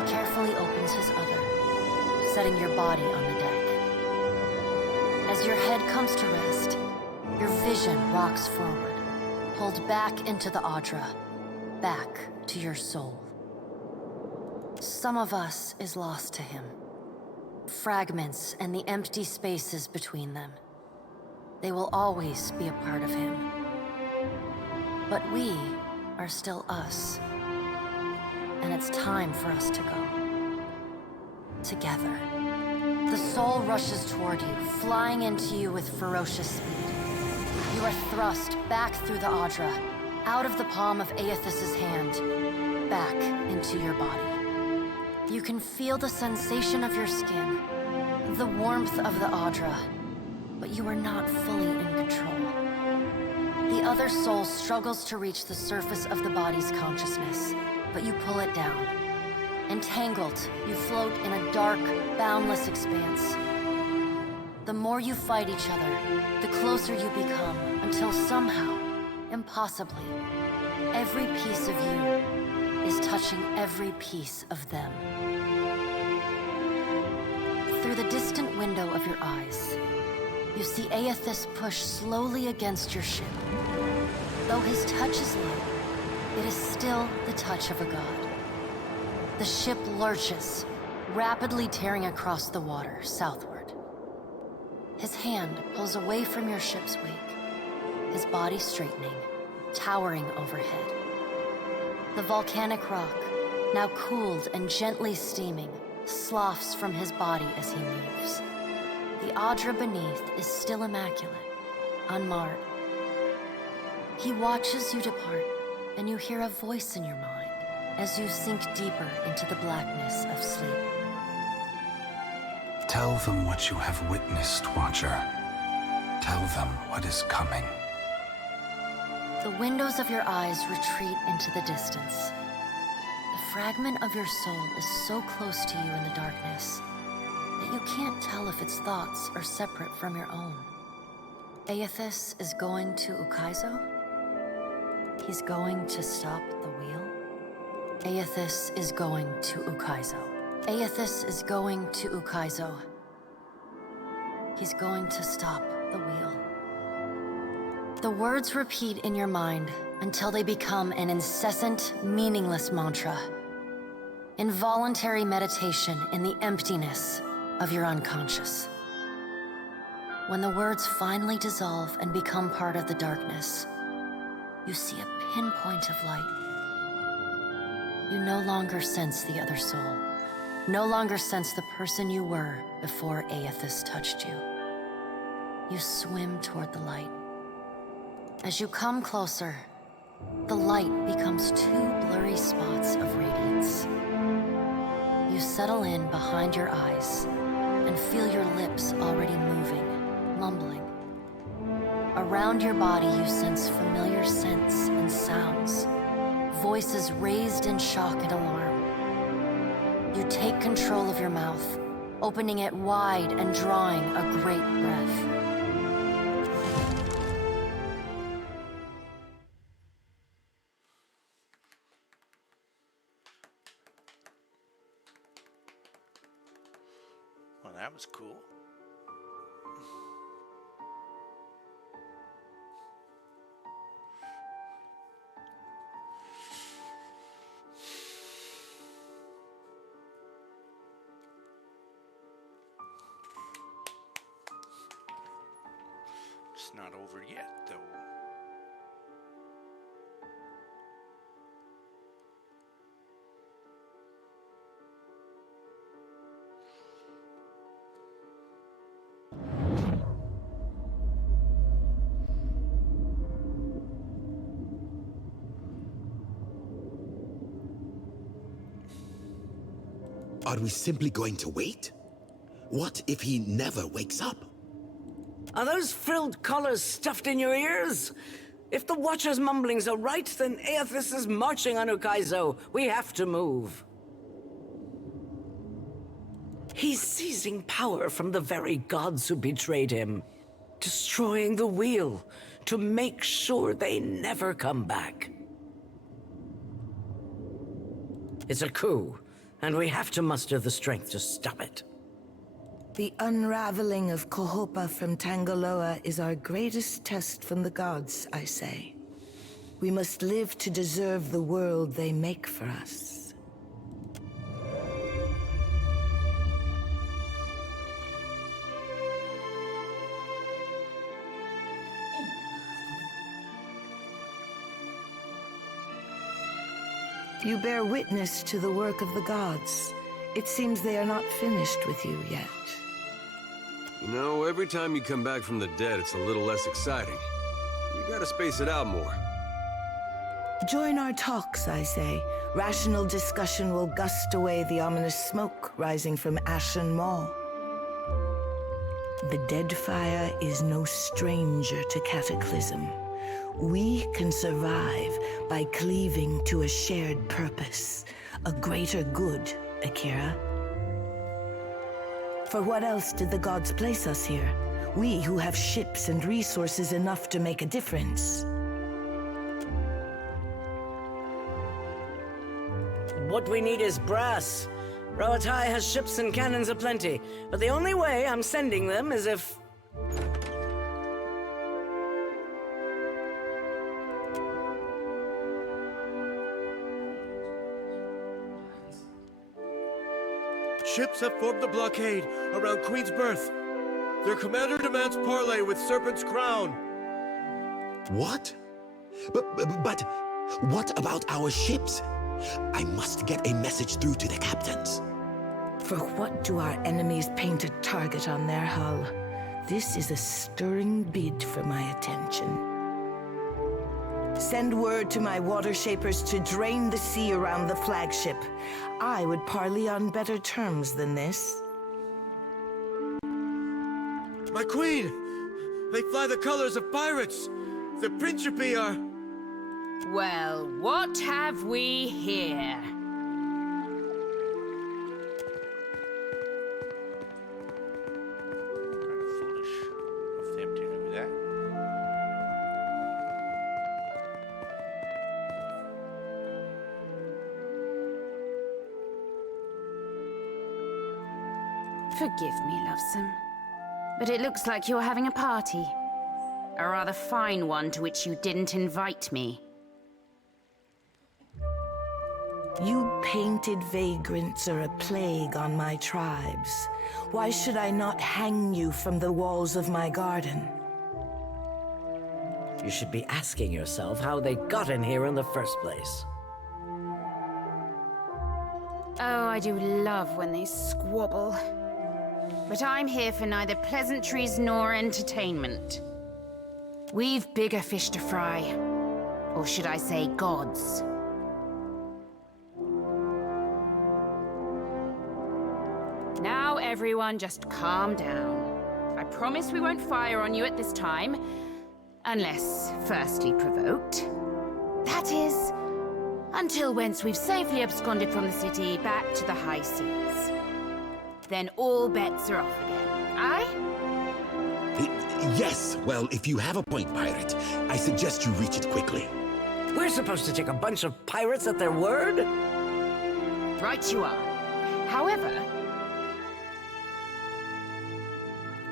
He carefully opens his other, setting your body on the deck. As your head comes to rest, your vision rocks forward, pulled back into the Audra, back to your soul. Some of us is lost to him. Fragments and the empty spaces between them. They will always be a part of him. But we are still us. And it's time for us to go. Together. The soul rushes toward you, flying into you with ferocious speed. You are thrust back through the Audra, out of the palm of Eothas' hand, back into your body. You can feel the sensation of your skin, the warmth of the Audra, but you are not fully in control. The other soul struggles to reach the surface of the body's consciousness, but you pull it down. Entangled, you float in a dark, boundless expanse. The more you fight each other, the closer you become, until somehow, impossibly, every piece of you is touching every piece of them. Through the distant window of your eyes, you see Eothas push slowly against your ship. Though his touch is light, it is still the touch of a god. The ship lurches, rapidly tearing across the water southward. His hand pulls away from your ship's wake, his body straightening, towering overhead. The volcanic rock, now cooled and gently steaming, sloughs from his body as he moves. The Audra beneath is still immaculate, unmarred. He watches you depart, and you hear a voice in your mind as you sink deeper into the blackness of sleep. Tell them what you have witnessed, Watcher. Tell them what is coming. The windows of your eyes retreat into the distance. The fragment of your soul is so close to you in the darkness that you can't tell if its thoughts are separate from your own. Eothas is going to Ukaizo? He's going to stop the wheel? Eothas is going to Ukaizo. Eothas is going to Ukaizo. He's going to stop the wheel. The words repeat in your mind until they become an incessant, meaningless mantra. Involuntary meditation in the emptiness of your unconscious. When the words finally dissolve and become part of the darkness, you see a pinpoint of light. You no longer sense the other soul, no longer sense the person you were before Eothas touched you. You swim toward the light. As you come closer, the light becomes two blurry spots of radiance. You settle in behind your eyes and feel your lips already moving, mumbling. Around your body you sense familiar scents and sounds, voices raised in shock and alarm. You take control of your mouth, opening it wide and drawing a great breath. Well, that was cool. It's not over yet, though. Are we simply going to wait? What if he never wakes up? Are those frilled collars stuffed in your ears? If the Watcher's mumblings are right, then Eothas is marching on Ukaizo. We have to move. He's seizing power from the very gods who betrayed him, destroying the wheel to make sure they never come back. It's a coup, and we have to muster the strength to stop it. The unraveling of Kohopa from Tangaloa is our greatest test from the gods, I say. We must live to deserve the world they make for us. You bear witness to the work of the gods. It seems they are not finished with you yet. You know, every time you come back from the dead, it's a little less exciting. You gotta space it out more. Join our talks, I say. Rational discussion will gust away the ominous smoke rising from Ashen Maw. The dead fire is no stranger to cataclysm. We can survive by cleaving to a shared purpose, a greater good, Akira. For what else did the gods place us here? We who have ships and resources enough to make a difference. What we need is brass. Roatai has ships and cannons aplenty, but the only way I'm sending them is if... Ships have formed a blockade around Queen's Berth. Their commander demands parley with Serpent's Crown. What? But what about our ships? I must get a message through to the captains. For what do our enemies paint a target on their hull? This is a stirring bid for my attention. Send word to my water shapers to drain the sea around the flagship. I would parley on better terms than this. My queen! They fly the colors of pirates! The Principe are... Well, what have we here? Kind of foolish of them to do that. Forgive me, lovesome, but it looks like you're having a party. A rather fine one to which you didn't invite me. You painted vagrants are a plague on my tribes. Why should I not hang you from the walls of my garden? You should be asking yourself how they got in here in the first place. Oh, I do love when they squabble. But I'm here for neither pleasantries nor entertainment. We've bigger fish to fry. Or should I say gods? Now everyone just calm down. I promise we won't fire on you at this time. Unless firstly provoked. That is, until once we've safely absconded from the city back to the high seas. Then all bets are off again, aye? Yes, well, if you have a point, pirate, I suggest you reach it quickly. We're supposed to take a bunch of pirates at their word? Right you are. However,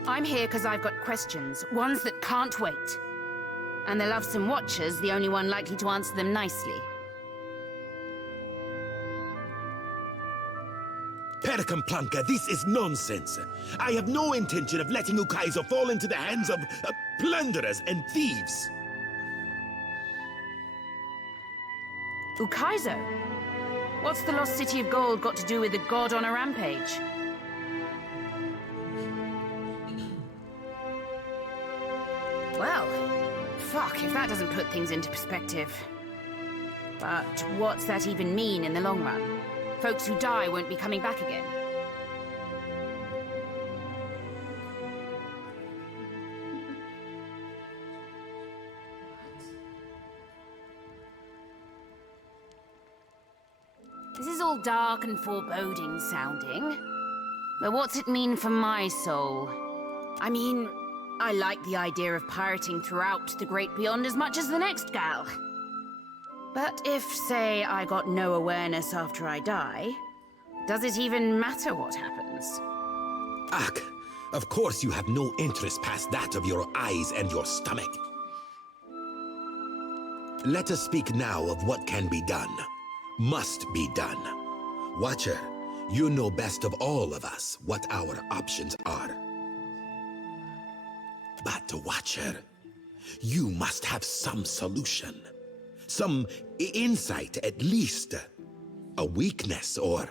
I'm here because I've got questions, ones that can't wait. And the Lovesome Watcher's the only one likely to answer them nicely. Perkamplanka, this is nonsense. I have no intention of letting Ukaizo fall into the hands of plunderers and thieves. Ukaizo? What's the lost city of gold got to do with a god on a rampage? Well, fuck if that doesn't put things into perspective. But what's that even mean in the long run? Folks who die won't be coming back again. This is all dark and foreboding sounding. But what's it mean for my soul? I mean, I like the idea of pirating throughout the Great Beyond as much as the next gal. But if, say, I got no awareness after I die, does it even matter what happens? Ak, of course you have no interest past that of your eyes and your stomach. Let us speak now of what can be done. Must be done. Watcher, you know best of all of us what our options are. But, Watcher, you must have some solution. Some insight, at least. A weakness, or...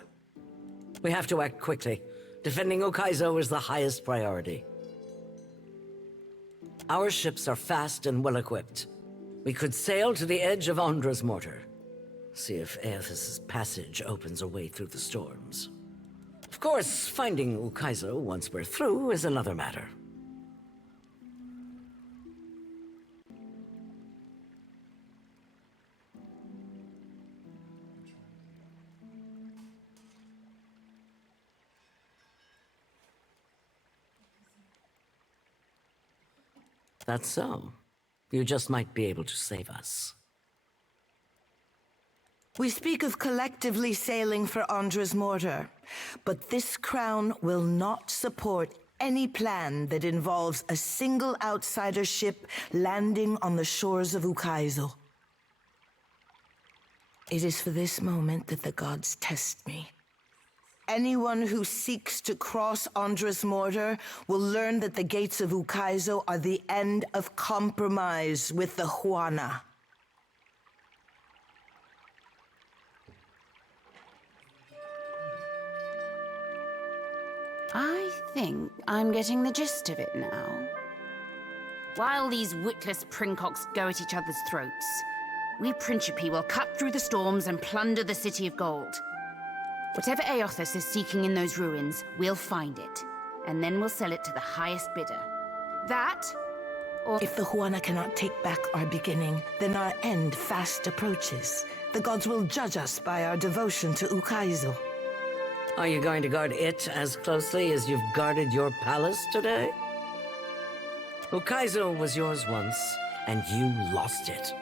We have to act quickly. Defending Ukaizo is the highest priority. Our ships are fast and well-equipped. We could sail to the edge of Ondra's mortar. See if Eothas' passage opens a way through the storms. Of course, finding Ukaizo once we're through is another matter. That's so. You just might be able to save us. We speak of collectively sailing for Ondra's mortar, but this crown will not support any plan that involves a single outsider ship landing on the shores of Ukaizo. It is for this moment that the gods test me. Anyone who seeks to cross Ondra's mortar will learn that the gates of Ukaizo are the end of compromise with the Huana. I think I'm getting the gist of it now. While these witless princocks go at each other's throats, we Principi will cut through the storms and plunder the City of Gold. Whatever Eothas is seeking in those ruins, we'll find it. And then we'll sell it to the highest bidder. That, or... If the Huana cannot take back our beginning, then our end fast approaches. The gods will judge us by our devotion to Ukaizo. Are you going to guard it as closely as you've guarded your palace today? Ukaizo was yours once, and you lost it.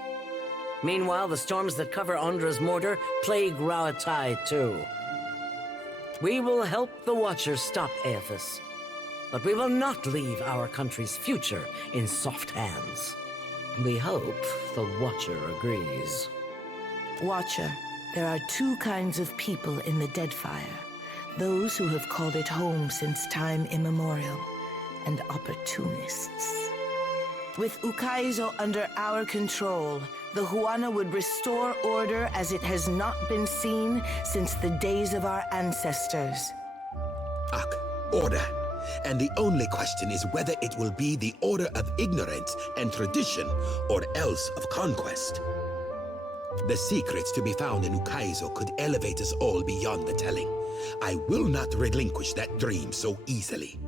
Meanwhile, the storms that cover Ondra's mortar plague Rauatai too. We will help the Watcher stop Eothas, but we will not leave our country's future in soft hands. We hope the Watcher agrees. Watcher, There are two kinds of people in the Deadfire. Those who have called it home since time immemorial, and opportunists. With Ukaizo under our control, the Huana would restore order as it has not been seen since the days of our ancestors. Ak, order. And the only question is whether it will be the order of ignorance and tradition, or else of conquest. The secrets to be found in Ukaizo could elevate us all beyond the telling. I will not relinquish that dream so easily.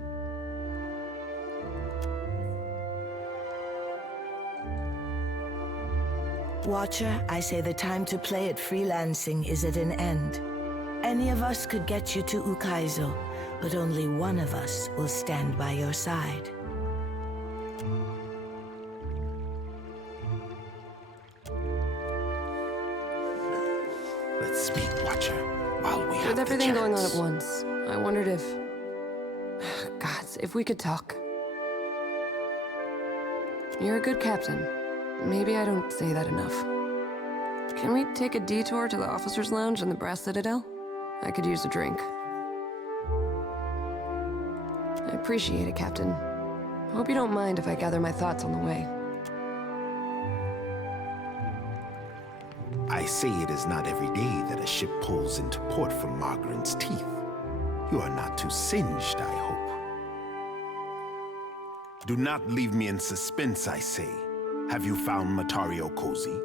Watcher, I say the time to play at freelancing is at an end. Any of us could get you to Ukaizo, but only one of us will stand by your side. Let's speak, Watcher, while we have With the everything going on chance. at once, I wondered if... Gods, if we could talk. You're a good captain. Maybe I don't say that enough. Can we take a detour to the officers' lounge in the Brass Citadel? I could use a drink. I appreciate it, Captain. Hope you don't mind if I gather my thoughts on the way. I say it is not every day that a ship pulls into port from Margaret's teeth. You are not too singed, I hope. Do not leave me in suspense, I say. Have you found Matario Cozy?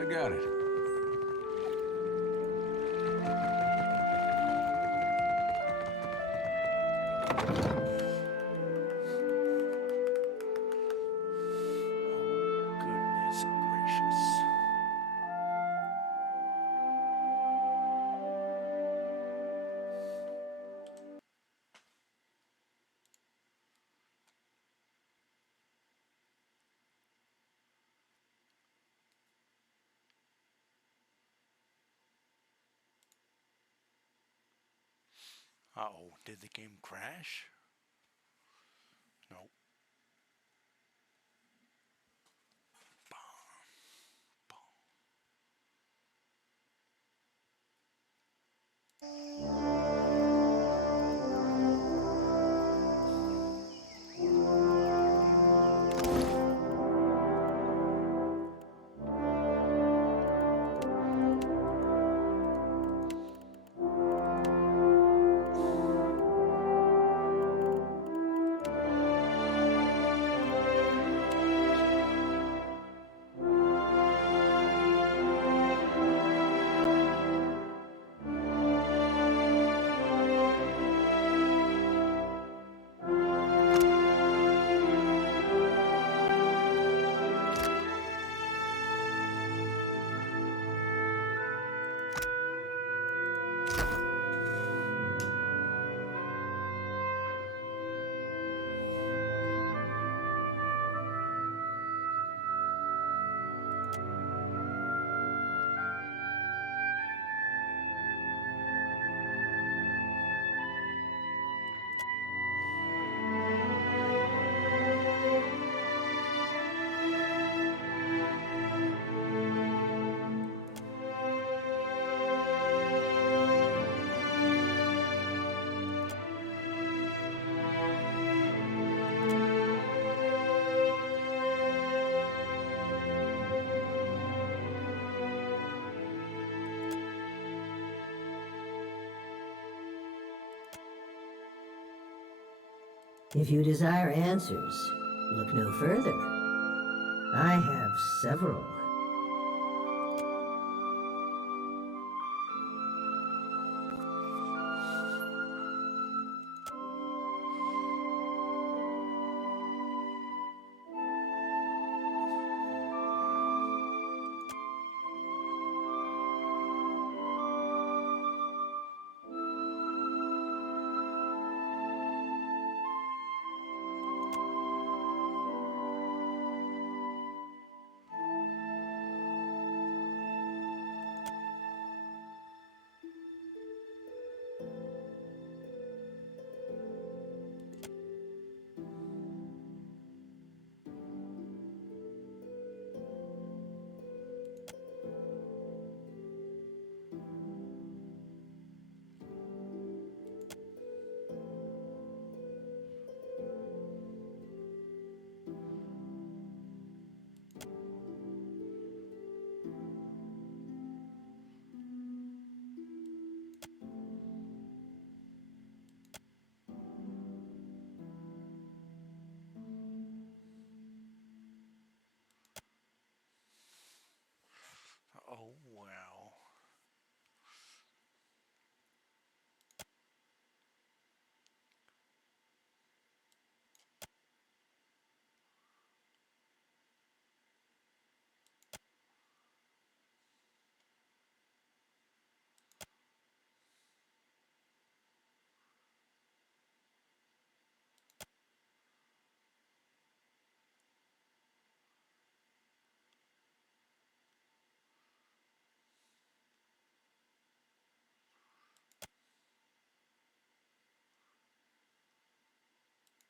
I got it. Goodness gracious. Uh-oh, did the game crash? No. If you desire answers, look no further. I have several.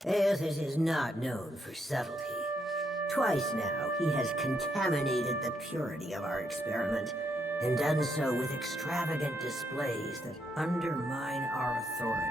Eothas is not known for subtlety. Twice now, he has contaminated the purity of our experiment, and done so with extravagant displays that undermine our authority.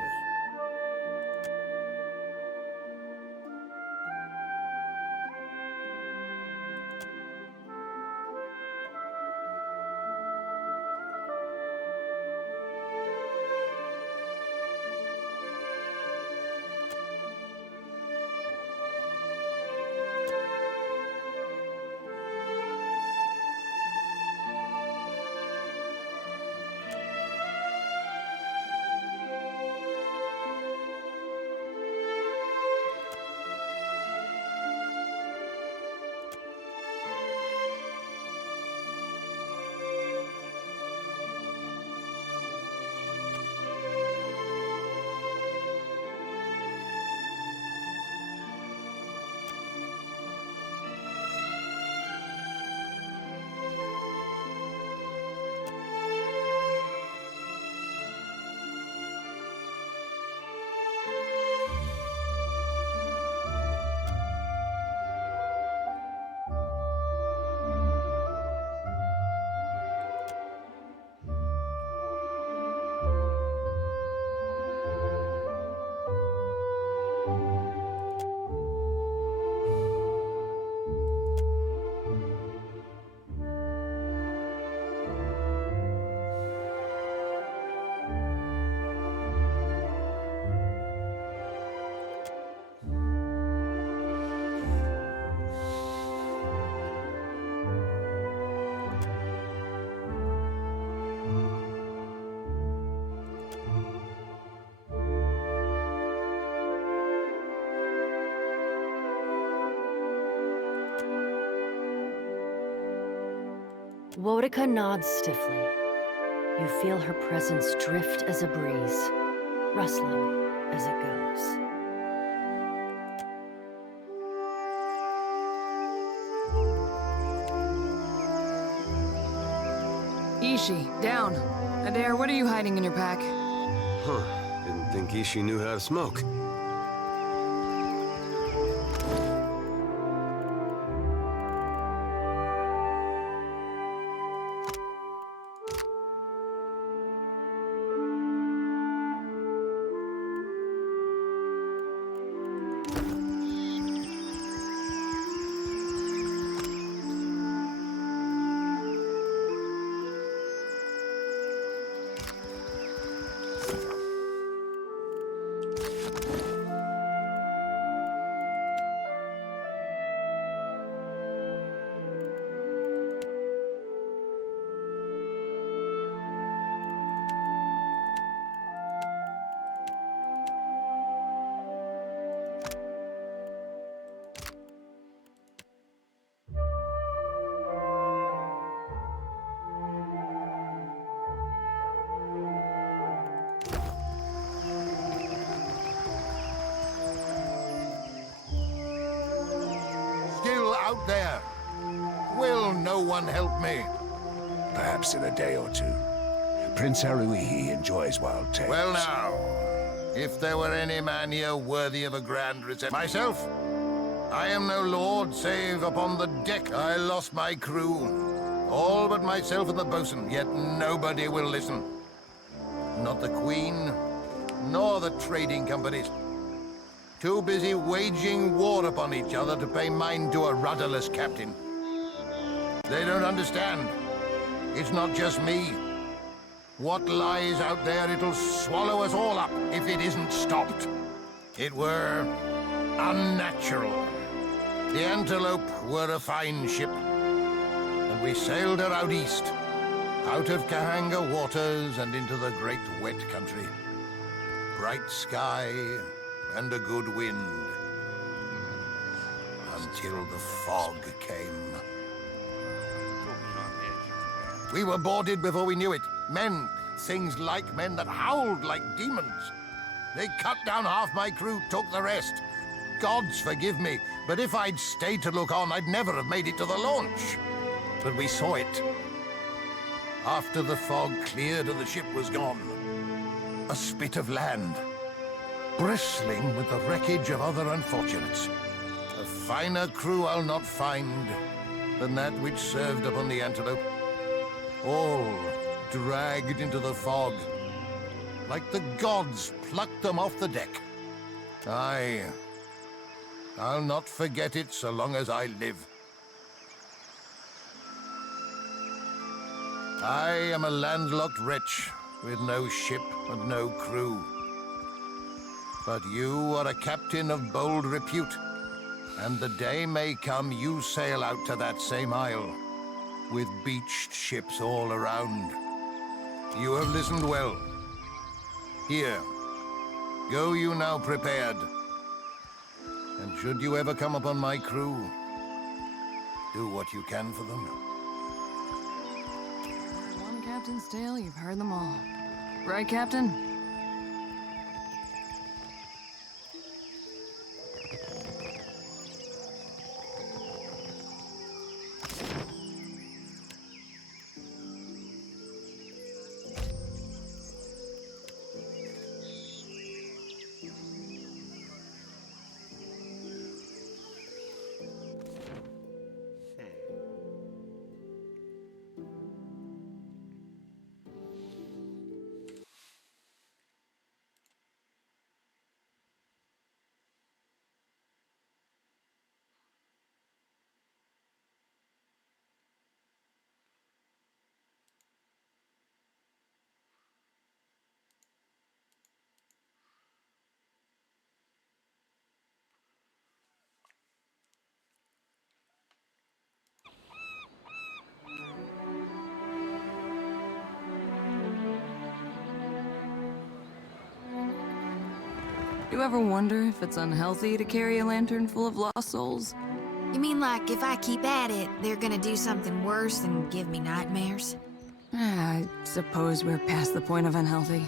Woedica nods stiffly. You feel her presence drift as a breeze, rustling as it goes. Ishi, down. Adair, what are you hiding in your pack? Huh. Didn't think Ishi knew how to smoke. Still out there. Will no one help me? Perhaps in a day or two. Prince Haruihi enjoys wild tales. Well now, if there were any man here worthy of a grand reception... Myself? I am no lord, save upon the deck I lost my crew. All but myself and the bosun, yet nobody will listen. Not the Queen, nor the trading companies. Too busy waging war upon each other to pay mind to a rudderless captain. They don't understand. It's not just me. What lies out there, it'll swallow us all up if it isn't stopped. It were unnatural. The Antelope were a fine ship, and we sailed her out east, out of Kahanga waters and into the great wet country. Bright sky and a good wind, until the fog came. We were boarded before we knew it. Men, things like men that howled like demons. They cut down half my crew, took the rest. Gods forgive me, but if I'd stayed to look on, I'd never have made it to the launch. But we saw it. After the fog cleared and the ship was gone, a spit of land. bristling with the wreckage of other unfortunates. A finer crew I'll not find than that which served upon the Antelope. All dragged into the fog, like the gods plucked them off the deck. I'll not forget it so long as I live. I am a landlocked wretch with no ship and no crew. But you are a captain of bold repute, and the day may come you sail out to that same isle, with beached ships all around. You have listened well. Here, go you now prepared. And should you ever come upon my crew, do what you can for them. One captain's tale, you've heard them all. Right, Captain? You ever wonder if it's unhealthy to carry a lantern full of lost souls? You mean like if I keep at it, they're gonna do something worse than give me nightmares? I suppose we're past the point of unhealthy.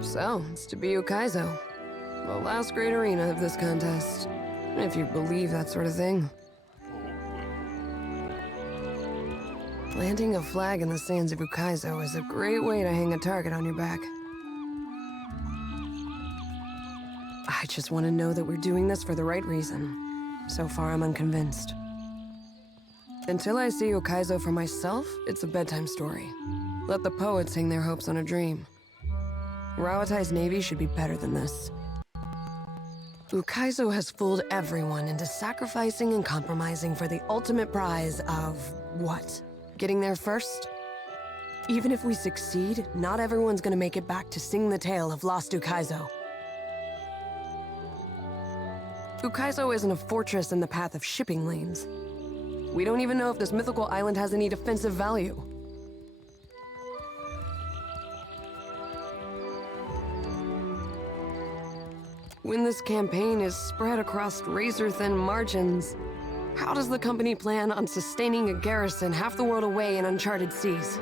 So, it's to be Ukaizo. The last great arena of this contest. If you believe that sort of thing. Planting a flag in the sands of Ukaizo is a great way to hang a target on your back. I just want to know that we're doing this for the right reason. So far, I'm unconvinced. Until I see Ukaizo for myself, it's a bedtime story. Let the poets hang their hopes on a dream. Rawatai's navy should be better than this. Ukaizo has fooled everyone into sacrificing and compromising for the ultimate prize of what? Getting there first? Even if we succeed, not everyone's gonna make it back to sing the tale of lost Ukaizo. Ukaizo isn't a fortress in the path of shipping lanes. We don't even know if this mythical island has any defensive value. When this campaign is spread across razor-thin margins, how does the company plan on sustaining a garrison half the world away in uncharted seas?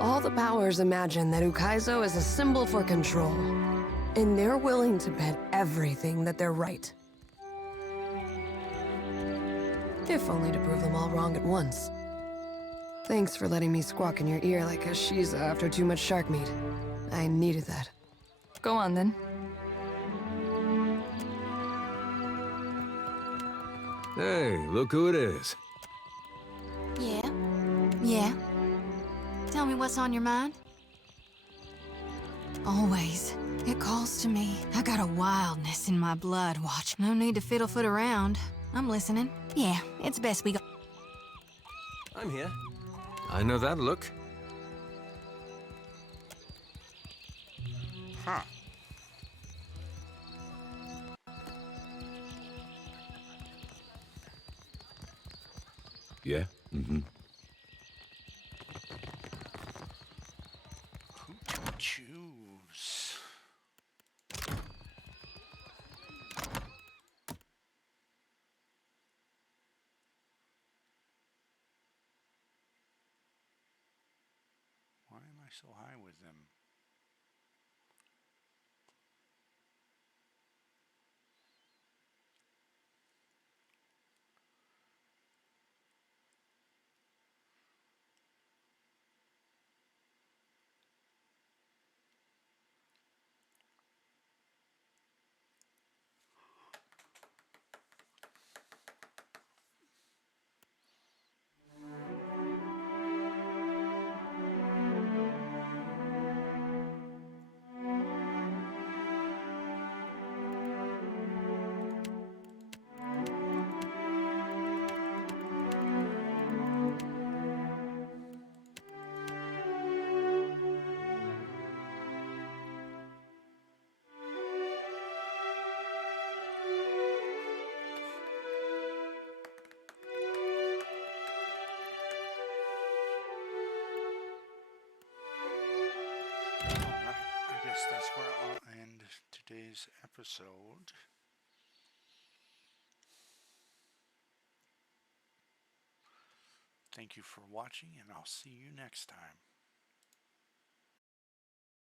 All the powers imagine that Ukaizo is a symbol for control, and they're willing to bet everything that they're right. If only to prove them all wrong at once. Thanks for letting me squawk in your ear like a Shiza after too much shark meat. I needed that. Go on, then. Hey, look who it is. Yeah? Yeah? Tell me what's on your mind? Always. It calls to me. I got a wildness in my blood, watch. No need to fiddle-foot around. I'm listening. Yeah, it's best we go. I'm here. I know that look. Huh. Yeah? Mm-hmm. Who to choose? Why am I so high with them? I guess that's where I'll end today's episode. Thank you for watching, and I'll see you next time.